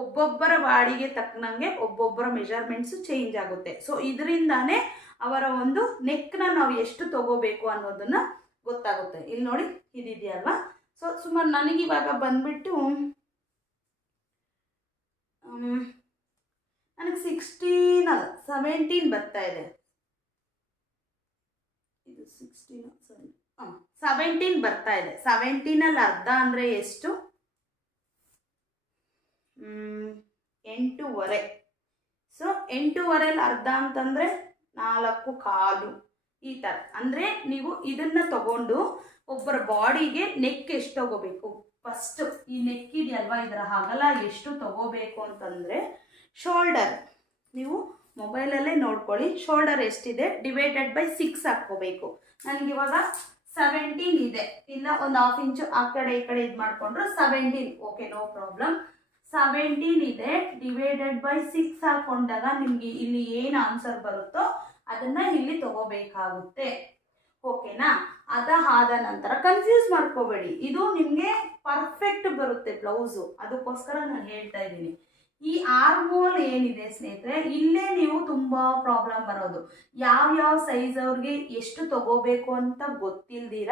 ಒಬ್ಬೊಬ್ಬರ ಬಾಡಿಗೆ ತಕ್ಕನಂಗೆ ಒಬ್ಬೊಬ್ಬರ ಮೆಷರ್ಮೆಂಟ್ಸ್ ಚೇಂಜ್ ಆಗುತ್ತೆ. ಸೊ ಇದರಿಂದಾನೇ ಅವರ ಒಂದು ನೆಕ್ನ ನಾವು ಎಷ್ಟು ತಗೋಬೇಕು ಅನ್ನೋದನ್ನ ಗೊತ್ತಾಗುತ್ತೆ. ಇಲ್ಲಿ ನೋಡಿ ಇದಿದೆಯಲ್ವಾ ಸೊ ಸುಮಾರು ನನಗಿವಾಗ ಬಂದ್ಬಿಟ್ಟು ನನಗೆ ಸಿಕ್ಸ್ಟೀನ್ ಅಲ್ಲ ಸೆವೆಂಟೀನ್ ಬರ್ತಾ ಇದು. ಸಿಕ್ಸ್ಟೀನ್ ಸೆವೆಂಟೀನ್ ಬರ್ತಾ ಇದೆ. ಸೆವೆಂಟೀನಲ್ಲಿ ಅರ್ಧ ಅಂದರೆ ಎಷ್ಟು? ಎಂಟೂವರೆ. ಸೊ ಎಂಟೂವರೆಲಿ ಅರ್ಧ ಅಂತಂದರೆ ನಾಲ್ಕು ಕಾಲು. ಈ ಥರ ಅಂದರೆ ನೀವು ಇದನ್ನ ತಗೊಂಡು ಒಬ್ಬರ ಬಾಡಿಗೆ ನೆಕ್ ಎಷ್ಟು ತಗೋಬೇಕು? ಫಸ್ಟ್ ಈ ನೆಕ್ ಇದೆಯಲ್ವಾ? ಇದರ ಹಗಲ ಎಷ್ಟು ತಗೋಬೇಕು ಅಂತಂದರೆ ಶೋಲ್ಡರ್ ನೀವು ಮೊಬೈಲಲ್ಲೇ ನೋಡ್ಕೊಳ್ಳಿ. ಶೋಲ್ಡರ್ ಎಷ್ಟಿದೆ? ಡಿವೈಡೆಡ್ ಬೈ ಸಿಕ್ಸ್ ಹಾಕ್ಕೋಬೇಕು. ನನಗಿವಾಗ ಸೆವೆಂಟೀನ್ ಇದೆ. ಇಲ್ಲ, ಒಂದು ಹಾಫ್ ಇಂಚು ಆ ಕಡೆ ಈ ಕಡೆ ಇದು ಮಾಡಿಕೊಂಡ್ರು seventeen. Okay no problem seventeen ಇದೆ. ಡಿವೈಡೆಡ್ ಬೈ ಸಿಕ್ಸ್ ಹಾಕೊಂಡಾಗ ನಿಮಗೆ ಇಲ್ಲಿ ಏನು ಆನ್ಸರ್ ಬರುತ್ತೋ ಅದನ್ನ ಇಲ್ಲಿ ತಗೋಬೇಕಾಗುತ್ತೆ. ಓಕೆನಾ ಅದ ಆದ ನಂತರ ಕನ್ಫ್ಯೂಸ್ ಮಾಡ್ಕೋಬೇಡಿ. ಇದು ನಿಮಗೆ ಪರ್ಫೆಕ್ಟ್ ಬರುತ್ತೆ ಬ್ಲೌಸು ಅದಕ್ಕೋಸ್ಕರ ನಾನು ಹೇಳ್ತಾ ಇದ್ದೀನಿ. ಈ ಆರ್ಮೋಲ್ ಏನಿದೆ ಸ್ನೇಹಿತರೆ, ಇಲ್ಲೇ ನೀವು ತುಂಬಾ ಪ್ರಾಬ್ಲಮ್ ಬರೋದು. ಯಾವ ಯಾವ ಸೈಜ್ ಅವ್ರಿಗೆ ಎಷ್ಟು ತಗೋಬೇಕು ಅಂತ ಗೊತ್ತಿಲ್ದಿರ,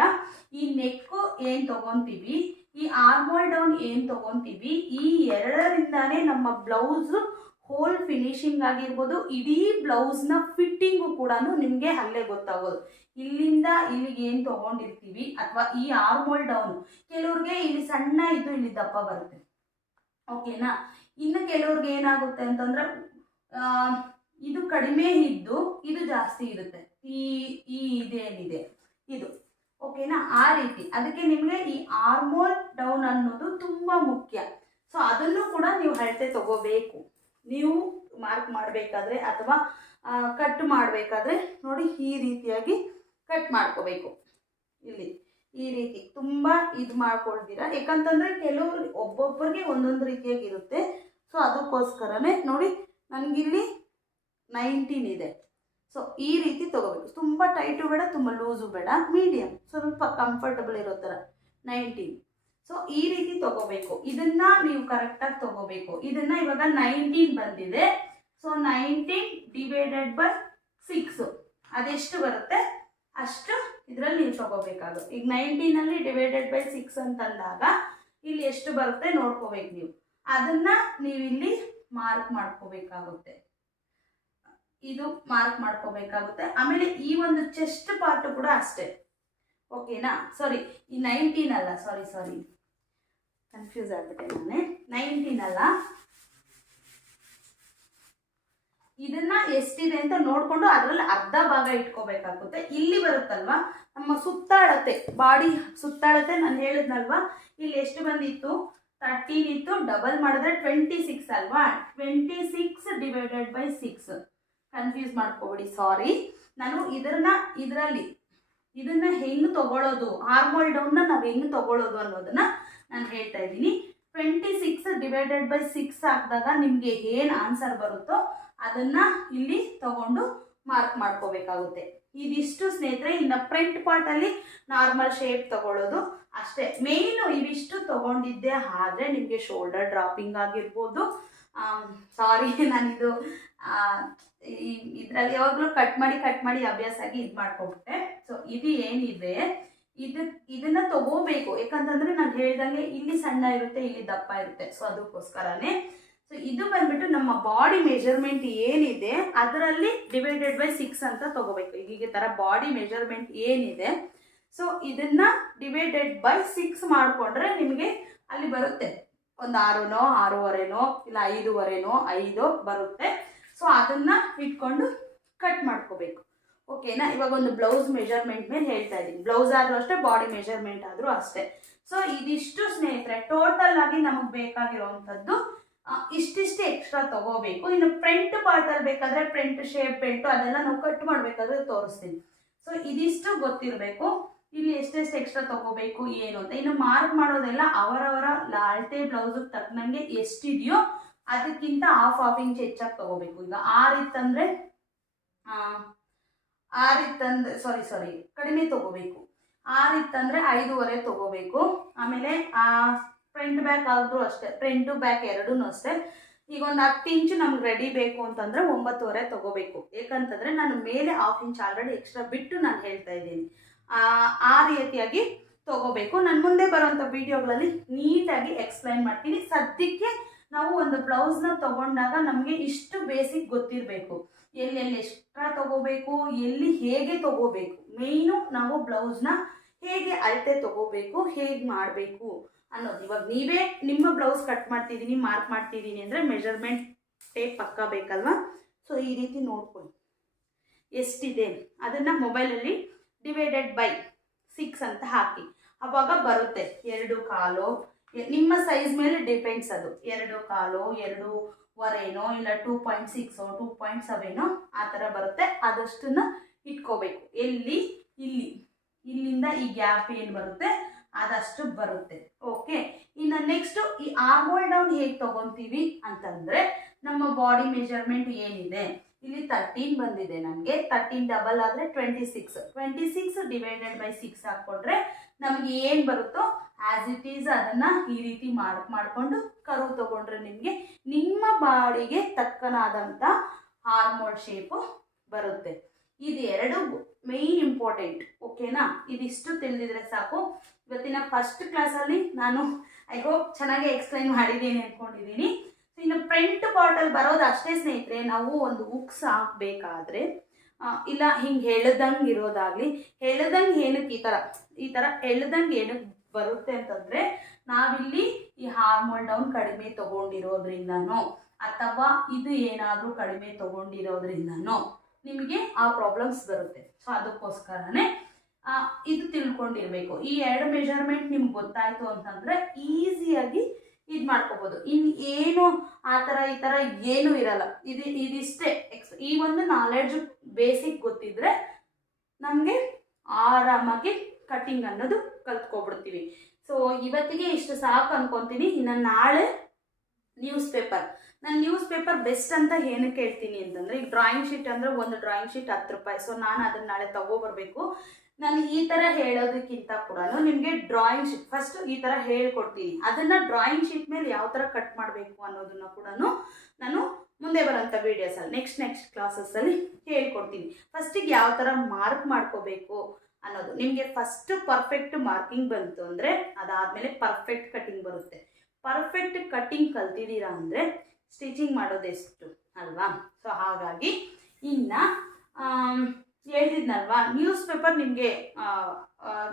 ಈ ನೆಕ್ ಏನು ತಗೊಂತೀವಿ, ಈ ಆರ್ಮೋಲ್ ಡೌನ್ ಏನು ತಗೊಂತೀವಿ, ಈ ಎರಡರಿಂದಾನೇ ನಮ್ಮ ಬ್ಲೌಸ್ ಹೋಲ್ ಫಿನಿಶಿಂಗ್ ಆಗಿರ್ಬೋದು, ಇಡೀ ಬ್ಲೌಸ್ನ ಫಿಟ್ಟಿಂಗು ಕೂಡ ನಿಮಗೆ ಅಲ್ಲೇ ಗೊತ್ತಾಗೋದು. ಇಲ್ಲಿಂದ ಇಲ್ಲಿಗೆ ಏನು ತಗೊಂಡಿರ್ತೀವಿ, ಅಥವಾ ಈ ಆರ್ಮೋಲ್ ಡೌನ್ ಕೆಲವ್ರಿಗೆ ಇಲ್ಲಿ ಸಣ್ಣ ಇದ್ದು ಇಲ್ಲಿ ದಪ್ಪ ಬರುತ್ತೆ. ಓಕೆನಾ ಇನ್ನು ಕೆಲವ್ರಿಗೆ ಏನಾಗುತ್ತೆ ಅಂತಂದ್ರೆ ಇದು ಕಡಿಮೆ ಇದ್ದು ಇದು ಜಾಸ್ತಿ ಇರುತ್ತೆ. ಈ ಈ ಇದೇನಿದೆ, ಇದು. ಓಕೆನಾ? ಆ ರೀತಿ. ಅದಕ್ಕೆ ನಿಮಗೆ ಈ ಆರ್ಮೋಲ್ ಡೌನ್ ಅನ್ನೋದು ತುಂಬ ಮುಖ್ಯ. ಸೊ, ಅದನ್ನು ಕೂಡ ನೀವು ಅಳತೆ ತಗೋಬೇಕು. ನೀವು ಮಾರ್ಕ್ ಮಾಡಬೇಕಾದ್ರೆ ಅಥವಾ ಕಟ್ ಮಾಡಬೇಕಾದ್ರೆ ನೋಡಿ ಈ ರೀತಿಯಾಗಿ ಕಟ್ ಮಾಡ್ಕೋಬೇಕು. ಇಲ್ಲಿ. ಈ ರೀತಿ ತುಂಬ ಇದು ಮಾಡ್ಕೊಳ್ತೀರಾ. ಯಾಕಂತಂದರೆ ಕೆಲವ್ರು ಒಬ್ಬೊಬ್ಬರಿಗೆ ಒಂದೊಂದು ರೀತಿಯಾಗಿರುತ್ತೆ. ಸೊ ಅದಕ್ಕೋಸ್ಕರನೇ ನೋಡಿ, ನನಗಿಲ್ಲಿ ನೈನ್ಟೀನ್ ಇದೆ. ಸೊ ಈ ರೀತಿ ತಗೋಬೇಕು. ತುಂಬ ಟೈಟು ಬೇಡ, ತುಂಬ ಲೂಸು ಬೇಡ. ಮೀಡಿಯಮ್ ಸ್ವಲ್ಪ ಕಂಫರ್ಟಬಲ್ ಇರೋ ಥರ. ನೈನ್ಟೀನ್ ಸೊ ಈ ರೀತಿ ತಗೋಬೇಕು. ಇದನ್ನ ನೀವು ಕರೆಕ್ಟಾಗಿ ತಗೋಬೇಕು. ಇದನ್ನ ಇವಾಗ ನೈನ್ಟೀನ್ ಬಂದಿದೆ. So nineteen divided by six ಅದೆಷ್ಟು ಬರುತ್ತೆ? ಅಷ್ಟು ಇದರಲ್ಲಿ ನೀವು ತಗೋಬೇಕಾದ್ರು ಈಗ ನೈನ್ಟೀನಲ್ಲಿ ಡಿವೈಡೆಡ್ ಬೈ ಸಿಕ್ಸ್ ಅಂತಂದಾಗ ಇಲ್ಲಿ ಎಷ್ಟು ಬರುತ್ತೆ ನೋಡ್ಕೋಬೇಕು ನೀವು. ಅದನ್ನ ನೀವು ಇಲ್ಲಿ ಮಾರ್ಕ್ ಮಾಡ್ಕೋಬೇಕಾಗುತ್ತೆ. ಇದು ಮಾರ್ಕ್ ಮಾಡ್ಕೋಬೇಕಾಗುತ್ತೆ. ಆಮೇಲೆ ಈ ಒಂದು ಚೆಸ್ಟ್ ಪಾರ್ಟ್ ಕೂಡ ಅಷ್ಟೇ. ಓಕೆನಾ ಸಾರಿ ಈ ನೈನ್ಟೀನ್ ಅಲ್ಲ. ಸಾರಿ ಸಾರಿ ಕನ್ಫ್ಯೂಸ್ ಆಗ್ಬಿಟ್ಟೆ ನಾನೇ. ನೈನ್ಟೀನ್ ಅಲ್ಲ. ಇದನ್ನ ಎಷ್ಟಿದೆ ಅಂತ ನೋಡ್ಕೊಂಡು ಅದರಲ್ಲಿ ಅರ್ಧ ಭಾಗ ಇಟ್ಕೋಬೇಕಾಗುತ್ತೆ. ಇಲ್ಲಿ ಬರುತ್ತಲ್ವಾ? ನಮ್ಮ ಸುತ್ತಾಳತೆ, ಬಾಡಿ ಸುತ್ತಾಳತೆ ನಾನು ಹೇಳಿದ್ನಲ್ವಾ? ಇಲ್ಲಿ ಎಷ್ಟು ಬಂದಿತ್ತು? ತರ್ಟೀನ್ ಇತ್ತು ಡಬಲ್ ಮಾಡಿದ್ರೆ ಟ್ವೆಂಟಿ ಸಿಕ್ಸ್ ಅಲ್ವಾ? Twenty six divided by six confuse ಮಾಡ್ಕೋಬೇಡಿ ಸಾರಿ ನಾನು ಇದನ್ನ, ಇದರಲ್ಲಿ, ಇದನ್ನ ಹೆಂಗ್ ತಗೊಳ್ಳೋದು ಹಾರ್ಮೋಲ್ ಡೌನ್ನ ನಾವು ಹೆಂಗ್ ತಗೊಳ್ಳೋದು ಅನ್ನೋದನ್ನ ನಾನು ಹೇಳ್ತಾ ಇದ್ದೀನಿ. Twenty six divided by six ಹಾಕಿದಾಗ ನಿಮಗೆ ಏನು ಆನ್ಸರ್ ಬರುತ್ತೋ ಅದನ್ನ ಇಲ್ಲಿ ತಗೊಂಡು ಮಾರ್ಕ್ ಮಾಡ್ಕೋಬೇಕಾಗುತ್ತೆ. ಇದಿಷ್ಟು ಸ್ನೇಹಿತರೆ, ಇನ್ನು ಫ್ರಂಟ್ ಪಾರ್ಟಲ್ಲಿ ನಾರ್ಮಲ್ ಶೇಪ್ ತಗೊಳ್ಳೋದು ಅಷ್ಟೇ. ಮೇಯ್ನು ಇವಿಷ್ಟು ತಗೊಂಡಿದ್ದೆ ಆದ್ರೆ ನಿಮಗೆ ಶೋಲ್ಡರ್ ಡ್ರಾಪಿಂಗ್ ಆಗಿರ್ಬೋದು. ಸಾರಿ ನಾನಿದು ಇದರಲ್ಲಿ ಯಾವಾಗಲೂ ಕಟ್ ಮಾಡಿ ಕಟ್ ಮಾಡಿ ಅಭ್ಯಾಸ ಆಗಿ ಇದು ಮಾಡ್ಕೊಬಿಟ್ಟೆ ಸೊ ಇದು ಏನಿದೆ? ಇದು, ಇದನ್ನ ತಗೋಬೇಕು. ಯಾಕಂತಂದ್ರೆ ನಾನು ಹೇಳ್ದಂಗೆ ಇಲ್ಲಿ ಸಣ್ಣ ಇರುತ್ತೆ, ಇಲ್ಲಿ ದಪ್ಪ ಇರುತ್ತೆ. ಸೊ ಅದಕ್ಕೋಸ್ಕರನೇ ಸೊ ಇದು ಬಂದ್ಬಿಟ್ಟು ನಮ್ಮ ಬಾಡಿ ಮೆಜರ್ಮೆಂಟ್ ಏನಿದೆ, ಅದರಲ್ಲಿ ಡಿವೈಡೆಡ್ ಬೈ ಸಿಕ್ಸ್ ಅಂತ ತಗೋಬೇಕು. ಈಗ ತರ ಬಾಡಿ ಮೆಜರ್ಮೆಂಟ್ ಏನಿದೆ. ಸೊ ಇದನ್ನ ಡಿವೈಡೆಡ್ ಬೈ ಸಿಕ್ಸ್ ಮಾಡಿಕೊಂಡ್ರೆ ನಿಮಗೆ ಅಲ್ಲಿ ಬರುತ್ತೆ. ಒಂದು ಆರುನೋ, ಆರೂವರೆನೋ, ಇಲ್ಲ ಐದೂವರೆನೋ, ಐದು ಬರುತ್ತೆ. ಸೊ ಅದನ್ನ ಇಟ್ಕೊಂಡು ಕಟ್ ಮಾಡ್ಕೋಬೇಕು. ಓಕೆನಾ ಇವಾಗ ಒಂದು ಬ್ಲೌಸ್ ಮೆಜರ್ಮೆಂಟ್ ಮೇಲೆ ಹೇಳ್ತಾ ಇದ್ದೀನಿ. ಬ್ಲೌಸ್ ಆದರೂ ಅಷ್ಟೇ ಬಾಡಿ ಮೆಜರ್ಮೆಂಟ್ ಆದರೂ ಅಷ್ಟೇ. ಸೊ ಇದಿಷ್ಟು ಸ್ನೇಹಿತರೆ ಟೋಟಲ್ ಆಗಿ ನಮಗೆ ಬೇಕಾಗಿರುವಂಥದ್ದು ಇಷ್ಟಿಷ್ಟು ಎಕ್ಸ್ಟ್ರಾ ತಗೋಬೇಕು. ಇನ್ನು ಫ್ರಂಟ್ ಪಾರ್ಟಲ್ಲಿ ಬೇಕಾದ್ರೆ ಫ್ರಂಟ್ ಶೇಪ್ ಬೆಲ್ಟು ಅದೆಲ್ಲ ನಾವು ಕಟ್ ಮಾಡಬೇಕಾದ್ರೆ ತೋರಿಸ್ತೀನಿ. ಸೊ ಇದಿಷ್ಟು ಗೊತ್ತಿರಬೇಕು. ಇಲ್ಲಿ ಎಷ್ಟೆಷ್ಟು ಎಕ್ಸ್ಟ್ರಾ ತಗೋಬೇಕು, ಏನು ಅಂತ. ಇನ್ನು ಮಾರ್ಕ್ ಮಾಡೋದೆಲ್ಲ ಅವರವರ ಅಳತೆ ಬ್ಲೌಸ್ ತಕ್ಕನಂಗೆ ಎಷ್ಟಿದೆಯೋ ಅದಕ್ಕಿಂತ ಹಾಫ್ ಹಾಫ್ ಇಂಚ್ ಹೆಚ್ಚಾಗಿ ತಗೋಬೇಕು. ಈಗ ಆರಿತ್ತಂದರೆ ಆರಿತ್ತಂದ್ರೆ ಸಾರಿ ಸಾರಿ ಕಡಿಮೆ ತಗೋಬೇಕು. ಆರಿತ್ತಂದರೆ ಐದೂವರೆ ತಗೋಬೇಕು. ಆಮೇಲೆ, ಆ ಫ್ರಂಟ್ ಬ್ಯಾಕ್ ಆದರೂ ಅಷ್ಟೇ. ಫ್ರಂಟು ಬ್ಯಾಕ್ ಎರಡೂ ಅಷ್ಟೇ. ಈಗ ಒಂದು ಹತ್ತು ಇಂಚು ನಮ್ಗೆ ರೆಡಿ ಬೇಕು ಅಂತಂದ್ರೆ ಒಂಬತ್ತುವರೆ ತಗೋಬೇಕು. ಯಾಕಂತಂದ್ರೆ ನಾನು ಮೇಲೆ ಹಾಫ್ ಇಂಚ್ ಆಲ್ರೆಡಿ ಎಕ್ಸ್ಟ್ರಾ ಬಿಟ್ಟು ನಾನು ಹೇಳ್ತಾ ಇದ್ದೀನಿ. ಆ, ರೀತಿಯಾಗಿ ತಗೋಬೇಕು. ನನ್ನ ಮುಂದೆ ಬರುವಂಥ ವಿಡಿಯೋಗಳಲ್ಲಿ ನೀಟಾಗಿ ಎಕ್ಸ್ಪ್ಲೈನ್ ಮಾಡ್ತೀನಿ. ಸದ್ಯಕ್ಕೆ ನಾವು ಒಂದು ಬ್ಲೌಸ್ನ ತಗೊಂಡಾಗ ನಮಗೆ ಇಷ್ಟು ಬೇಸಿಕ್ ಗೊತ್ತಿರಬೇಕು. ಎಲ್ಲೆಲ್ಲಿ ಎಕ್ಸ್ಟ್ರಾ ತಗೋಬೇಕು ಎಲ್ಲಿ ಹೇಗೆ ತಗೋಬೇಕು. ಮೇಯ್ನು ನಾವು ಬ್ಲೌಸ್ನ ಹೇಗೆ ಅಳತೆ ತಗೋಬೇಕು ಹೇಗೆ ಮಾಡಬೇಕು. ಅನ್ನೋದು. ಇವಾಗ ನೀವೇ ನಿಮ್ಮ ಬ್ಲೌಸ್ ಕಟ್ ಮಾಡ್ತಿದ್ದೀನಿ ಮಾರ್ಕ್ ಮಾಡ್ತಿದ್ದೀನಿ ಅಂದರೆ ಮೆಜರ್ಮೆಂಟ್ ಟೇಪ್ ಪಕ್ಕ ಬೇಕಲ್ವಾ? ಸೊ ಈ ರೀತಿ ನೋಡ್ಕೊಳ್ಳಿ. ಎಷ್ಟಿದೆ? ಅದನ್ನು ಮೊಬೈಲಲ್ಲಿ ಡಿವೈಡೆಡ್ ಬೈ ಸಿಕ್ಸ್ ಅಂತ ಹಾಕಿ. ಅವಾಗ ಬರುತ್ತೆ. ಎರಡು ಕಾಲು. ನಿಮ್ಮ ಸೈಜ್ ಮೇಲೆ ಡಿಪೆಂಡ್ಸ್ ಅದು. ಎರಡು ಕಾಲು ಎರಡೂವರೆನೋ ಇಲ್ಲ ಟೂ ಪಾಯಿಂಟ್ ಸಿಕ್ಸೋ ಟೂ ಪಾಯಿಂಟ್ ಸೆವೆನೋ ಆ ಥರ ಬರುತ್ತೆ. ಅದಷ್ಟನ್ನ ಇಟ್ಕೋಬೇಕು. ಎಲ್ಲಿ? ಇಲ್ಲಿ. ಇಲ್ಲಿಂದ ಈ ಗ್ಯಾಪ್ ಏನು ಬರುತ್ತೆ? ಅದಷ್ಟು ಬರುತ್ತೆ. ಓಕೆ ಇನ್ನು ನೆಕ್ಸ್ಟ್ ಈ ಆರ್ಮೋಲ್ ಡೌನ್ ಹೇಗೆ ತಗೊಂತೀವಿ ಅಂತಂದ್ರೆ ನಮ್ಮ ಬಾಡಿ ಮೆಜರ್ಮೆಂಟ್ ಏನಿದೆ? ಇಲ್ಲಿ ತರ್ಟೀನ್ ಬಂದಿದೆ ನನಗೆ ತರ್ಟೀನ್ ಡಬಲ್ ಆದರೆ twenty six twenty six divided by six ಹಾಕ್ಕೊಂಡ್ರೆ ನಮಗೆ ಏನು ಬರುತ್ತೋ ಆ್ಯಸ್ ಇಟ್ ಈಸ್ ಅದನ್ನು ಈ ರೀತಿ ಮಾರ್ಕ್ ಮಾಡಿಕೊಂಡು ಕರು ತಗೊಂಡ್ರೆ ನಿಮಗೆ ನಿಮ್ಮ ಬಾಡಿಗೆ ತಕ್ಕನಾದಂಥ ಹಾರ್ಮೋನ್ ಶೇಪು ಬರುತ್ತೆ. ಇದು ಎರಡು ಮೇಯ್ನ್ ಇಂಪಾರ್ಟೆಂಟ್ ಓಕೆನಾ ಇದಿಷ್ಟು ತಿಳಿದಿದ್ರೆ ಸಾಕು. ಇವತ್ತಿನ ಫಸ್ಟ್ ಕ್ಲಾಸಲ್ಲಿ ನಾನು ಐ ಹೋಪ್ ಚೆನ್ನಾಗಿ ಎಕ್ಸ್ಪ್ಲೈನ್ ಮಾಡಿದ್ದೀನಿ ಅಂದ್ಕೊಂಡಿದ್ದೀನಿ ಇನ್ನು ಪ್ರಿಂಟ್ ಬಾಟಲ್ ಬರೋದು ಅಷ್ಟೇ ಸ್ನೇಹಿತರೆ, ನಾವು ಒಂದು ಉಕ್ಸ್ ಹಾಕಬೇಕಾದ್ರೆ ಇಲ್ಲ ಹಿಂಗೆ ಹೇಳ್ದಂಗೆ ಇರೋದಾಗಲಿ, ಹೇಳ್ದಂಗೆ ಏನಕ್ಕೆ ಈ ಥರ ಈ ಥರ ಎಳ್ದಂಗೆ ಏನಕ್ಕೆ ಬರುತ್ತೆ ಅಂತಂದರೆ, ನಾವಿಲ್ಲಿ ಈ ಹಾರ್ಮೋನ್ ಡೌನ್ ಕಡಿಮೆ ತೊಗೊಂಡಿರೋದ್ರಿಂದನೋ, ಅಥವಾ ಇದು ಏನಾದರೂ ಕಡಿಮೆ ತೊಗೊಂಡಿರೋದ್ರಿಂದನೋ ನಿಮಗೆ ಆ ಪ್ರಾಬ್ಲಮ್ಸ್ ಬರುತ್ತೆ. ಸೊ ಅದಕ್ಕೋಸ್ಕರನೇ ಇದು ತಿಳ್ಕೊಂಡಿರ್ಬೇಕು. ಈ ಎರಡು ಮೆಜರ್ಮೆಂಟ್ ನಿಮ್ಗೆ ಗೊತ್ತಾಯ್ತು ಅಂತಂದ್ರೆ ಈಸಿಯಾಗಿ ಇದು ಮಾಡ್ಕೋಬೋದು. ಇನ್ ಏನು ಆ ಥರ ಈ ಥರ ಏನೂ ಇರಲ್ಲ. ಇದು, ಇದಿಷ್ಟೇ. ಎಕ್ಸ್ ಈ ಒಂದು ನಾಲೆಡ್ಜ್ ಬೇಸಿಕ್ ಗೊತ್ತಿದ್ರೆ ನಮಗೆ ಆರಾಮಾಗಿ ಕಟಿಂಗ್ ಅನ್ನೋದು ಕಲ್ತ್ಕೊಬಿಡ್ತೀವಿ. ಸೊ ಇವತ್ತಿಗೆ ಇಷ್ಟು ಸಾಕು ಅನ್ಕೊತೀನಿ. ಇನ್ನು ನಾಳೆ ನ್ಯೂಸ್ ಪೇಪರ್ ನಾನು ನ್ಯೂಸ್ ಪೇಪರ್ ಬೆಸ್ಟ್ ಅಂತ ಏನಕ್ಕೆ ಹೇಳ್ತೀನಿ ಅಂತಂದರೆ ಈಗ ಡ್ರಾಯಿಂಗ್ ಶೀಟ್ ಅಂದರೆ ಒಂದು ಡ್ರಾಯಿಂಗ್ ಶೀಟ್ ಹತ್ತು ರೂಪಾಯಿ. ಸೊ ನಾನು ಅದನ್ನು ನಾಳೆ ತಗೋಬರ್ಬೇಕು ನಾನು ಈ ಥರ ಹೇಳೋದಕ್ಕಿಂತ ಕೂಡ ನಿಮಗೆ ಡ್ರಾಯಿಂಗ್ ಶೀಟ್ ಫಸ್ಟ್ ಈ ಥರ ಹೇಳ್ಕೊಡ್ತೀನಿ. ಅದನ್ನು ಡ್ರಾಯಿಂಗ್ ಶೀಟ್ ಮೇಲೆ ಯಾವ ಥರ ಕಟ್ ಮಾಡಬೇಕು ಅನ್ನೋದನ್ನು ಕೂಡ ನಾನು ಮುಂದೆ ಬರೋಂಥ ವೀಡಿಯೋಸಲ್ಲಿ ನೆಕ್ಸ್ಟ್ ನೆಕ್ಸ್ಟ್ ಕ್ಲಾಸಸ್ಸಲ್ಲಿ ಹೇಳ್ಕೊಡ್ತೀನಿ. ಫಸ್ಟಿಗೆ ಯಾವ ಥರ ಮಾರ್ಕ್ ಮಾಡ್ಕೋಬೇಕು ಅನ್ನೋದು. ನಿಮಗೆ ಫಸ್ಟ್ ಪರ್ಫೆಕ್ಟ್ ಮಾರ್ಕಿಂಗ್ ಬಂತು ಅಂದರೆ ಅದಾದಮೇಲೆ ಪರ್ಫೆಕ್ಟ್ ಕಟಿಂಗ್ ಬರುತ್ತೆ. ಪರ್ಫೆಕ್ಟ್ ಕಟಿಂಗ್ ಕಲ್ತಿದ್ದೀರಾ ಅಂದರೆ ಸ್ಟಿಚಿಂಗ್ ಮಾಡೋದೆಷ್ಟು ಅಲ್ವಾ? ಸೊ ಹಾಗಾಗಿ ಇನ್ನು ಹೇಳ್ತಿದ್ನಲ್ವಾ? ನ್ಯೂಸ್ ಪೇಪರ್ ನಿಮಗೆ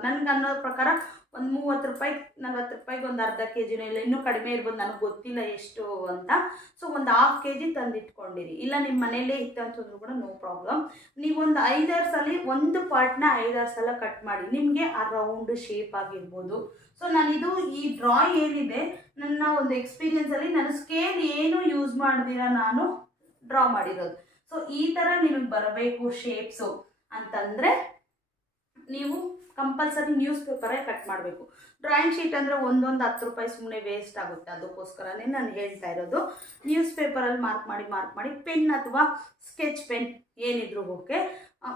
ನನಗೆ ಅನ್ನೋ ಪ್ರಕಾರ ಒಂದು ಮೂವತ್ತು ರೂಪಾಯಿ, ನಲ್ವತ್ತು ರೂಪಾಯಿಗೆ ಒಂದು ಅರ್ಧ ಕೆ ಜಿನೂ ಇಲ್ಲ, ಇನ್ನೂ ಕಡಿಮೆ ಇರ್ಬೋದು, ನನಗೆ ಗೊತ್ತಿಲ್ಲ ಎಷ್ಟು ಅಂತ. ಸೊ ಒಂದು ಹಾಫ್ ಕೆ ಜಿ ತಂದಿಟ್ಕೊಂಡಿರಿ. ಇಲ್ಲ ನಿಮ್ಮ ಮನೆಯಲ್ಲೇ ಇತ್ತು ಅಂತಂದ್ರೂ ಕೂಡ ನೋ ಪ್ರಾಬ್ಲಮ್ ನೀವೊಂದು ಐದಾರು ಸಲ, ಒಂದು ಪಾರ್ಟ್ನ ಐದಾರು ಸಲ ಕಟ್ ಮಾಡಿ, ನಿಮಗೆ ಆ ರೌಂಡ್ ಶೇಪ್ ಆಗಿರ್ಬೋದು. ಸೊ ನಾನಿದು ಈ ಡ್ರಾ ಏನಿದೆ, ನನ್ನ ಒಂದು ಎಕ್ಸ್ಪೀರಿಯನ್ಸಲ್ಲಿ ನಾನು ಸ್ಕೇಲ್ ಏನು ಯೂಸ್ ಮಾಡ್ದಿರ ನಾನು ಡ್ರಾ ಮಾಡಿರೋದು. ಸೊ ಈ ಥರ ನಿಮಗೆ ಬರಬೇಕು ಶೇಪ್ಸು ಅಂತಂದರೆ, ನೀವು ಕಂಪಲ್ಸರಿ ನ್ಯೂಸ್ ಪೇಪರೇ ಕಟ್ ಮಾಡಬೇಕು. ಡ್ರಾಯಿಂಗ್ ಶೀಟ್ ಅಂದರೆ ಒಂದೊಂದು ಹತ್ತು ರೂಪಾಯಿ ಸುಮ್ಮನೆ ವೇಸ್ಟ್ ಆಗುತ್ತೆ. ಅದಕ್ಕೋಸ್ಕರನೇ ನಾನು ಹೇಳ್ತಾ ಇರೋದು ನ್ಯೂಸ್ ಪೇಪರಲ್ಲಿ ಮಾರ್ಕ್ ಮಾಡಿ ಮಾರ್ಕ್ ಮಾಡಿ ಪೆನ್ ಅಥವಾ ಸ್ಕೆಚ್ ಪೆನ್ ಏನಿದ್ರು okay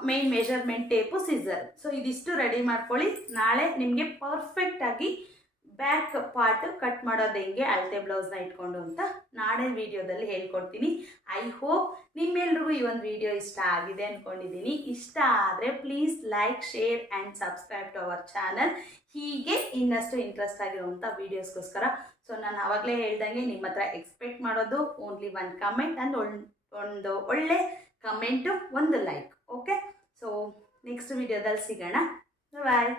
main measurement tape scissor so ಇದಿಷ್ಟು ರೆಡಿ ಮಾಡ್ಕೊಳ್ಳಿ. ನಾಳೆ ನಿಮಗೆ ಪರ್ಫೆಕ್ಟಾಗಿ ಬ್ಯಾಕ್ ಪಾರ್ಟ್ ಕಟ್ ಮಾಡೋದು ಹೆಂಗೆ ಅಳತೆ ಬ್ಲೌಸ್ನ ಇಟ್ಕೊಂಡು ಅಂತ ನಾಳೆ ವಿಡಿಯೋದಲ್ಲಿ ಹೇಳ್ಕೊಡ್ತೀನಿ. ಐ ಹೋಪ್ ನಿಮ್ಮೆಲ್ರಿಗೂ ಈ ಒಂದು ವಿಡಿಯೋ ಇಷ್ಟ ಆಗಿದೆ ಅಂದ್ಕೊಂಡಿದ್ದೀನಿ ಇಷ್ಟ ಆದರೆ please like share and subscribe to our channel ಹೀಗೆ ಇನ್ನಷ್ಟು ಇಂಟ್ರೆಸ್ಟ್ ಆಗಿರುವಂಥ ವೀಡಿಯೋಸ್ಗೋಸ್ಕರ ಸೊ ನಾನು ಆವಾಗಲೇ ಹೇಳ್ದಂಗೆ ನಿಮ್ಮ ಹತ್ರ ಎಕ್ಸ್ಪೆಕ್ಟ್ ಮಾಡೋದು ಓನ್ಲಿ ಒನ್ ಕಮೆಂಟ್ ಆ್ಯಂಡ್ ಒಂದು ಒಳ್ಳೆ ಕಮೆಂಟು ಒಂದು ಲೈಕ್ ಓಕೆ ಸೊ ನೆಕ್ಸ್ಟ್ ವಿಡಿಯೋದಲ್ಲಿ ಸಿಗೋಣ. ಬಾಯ್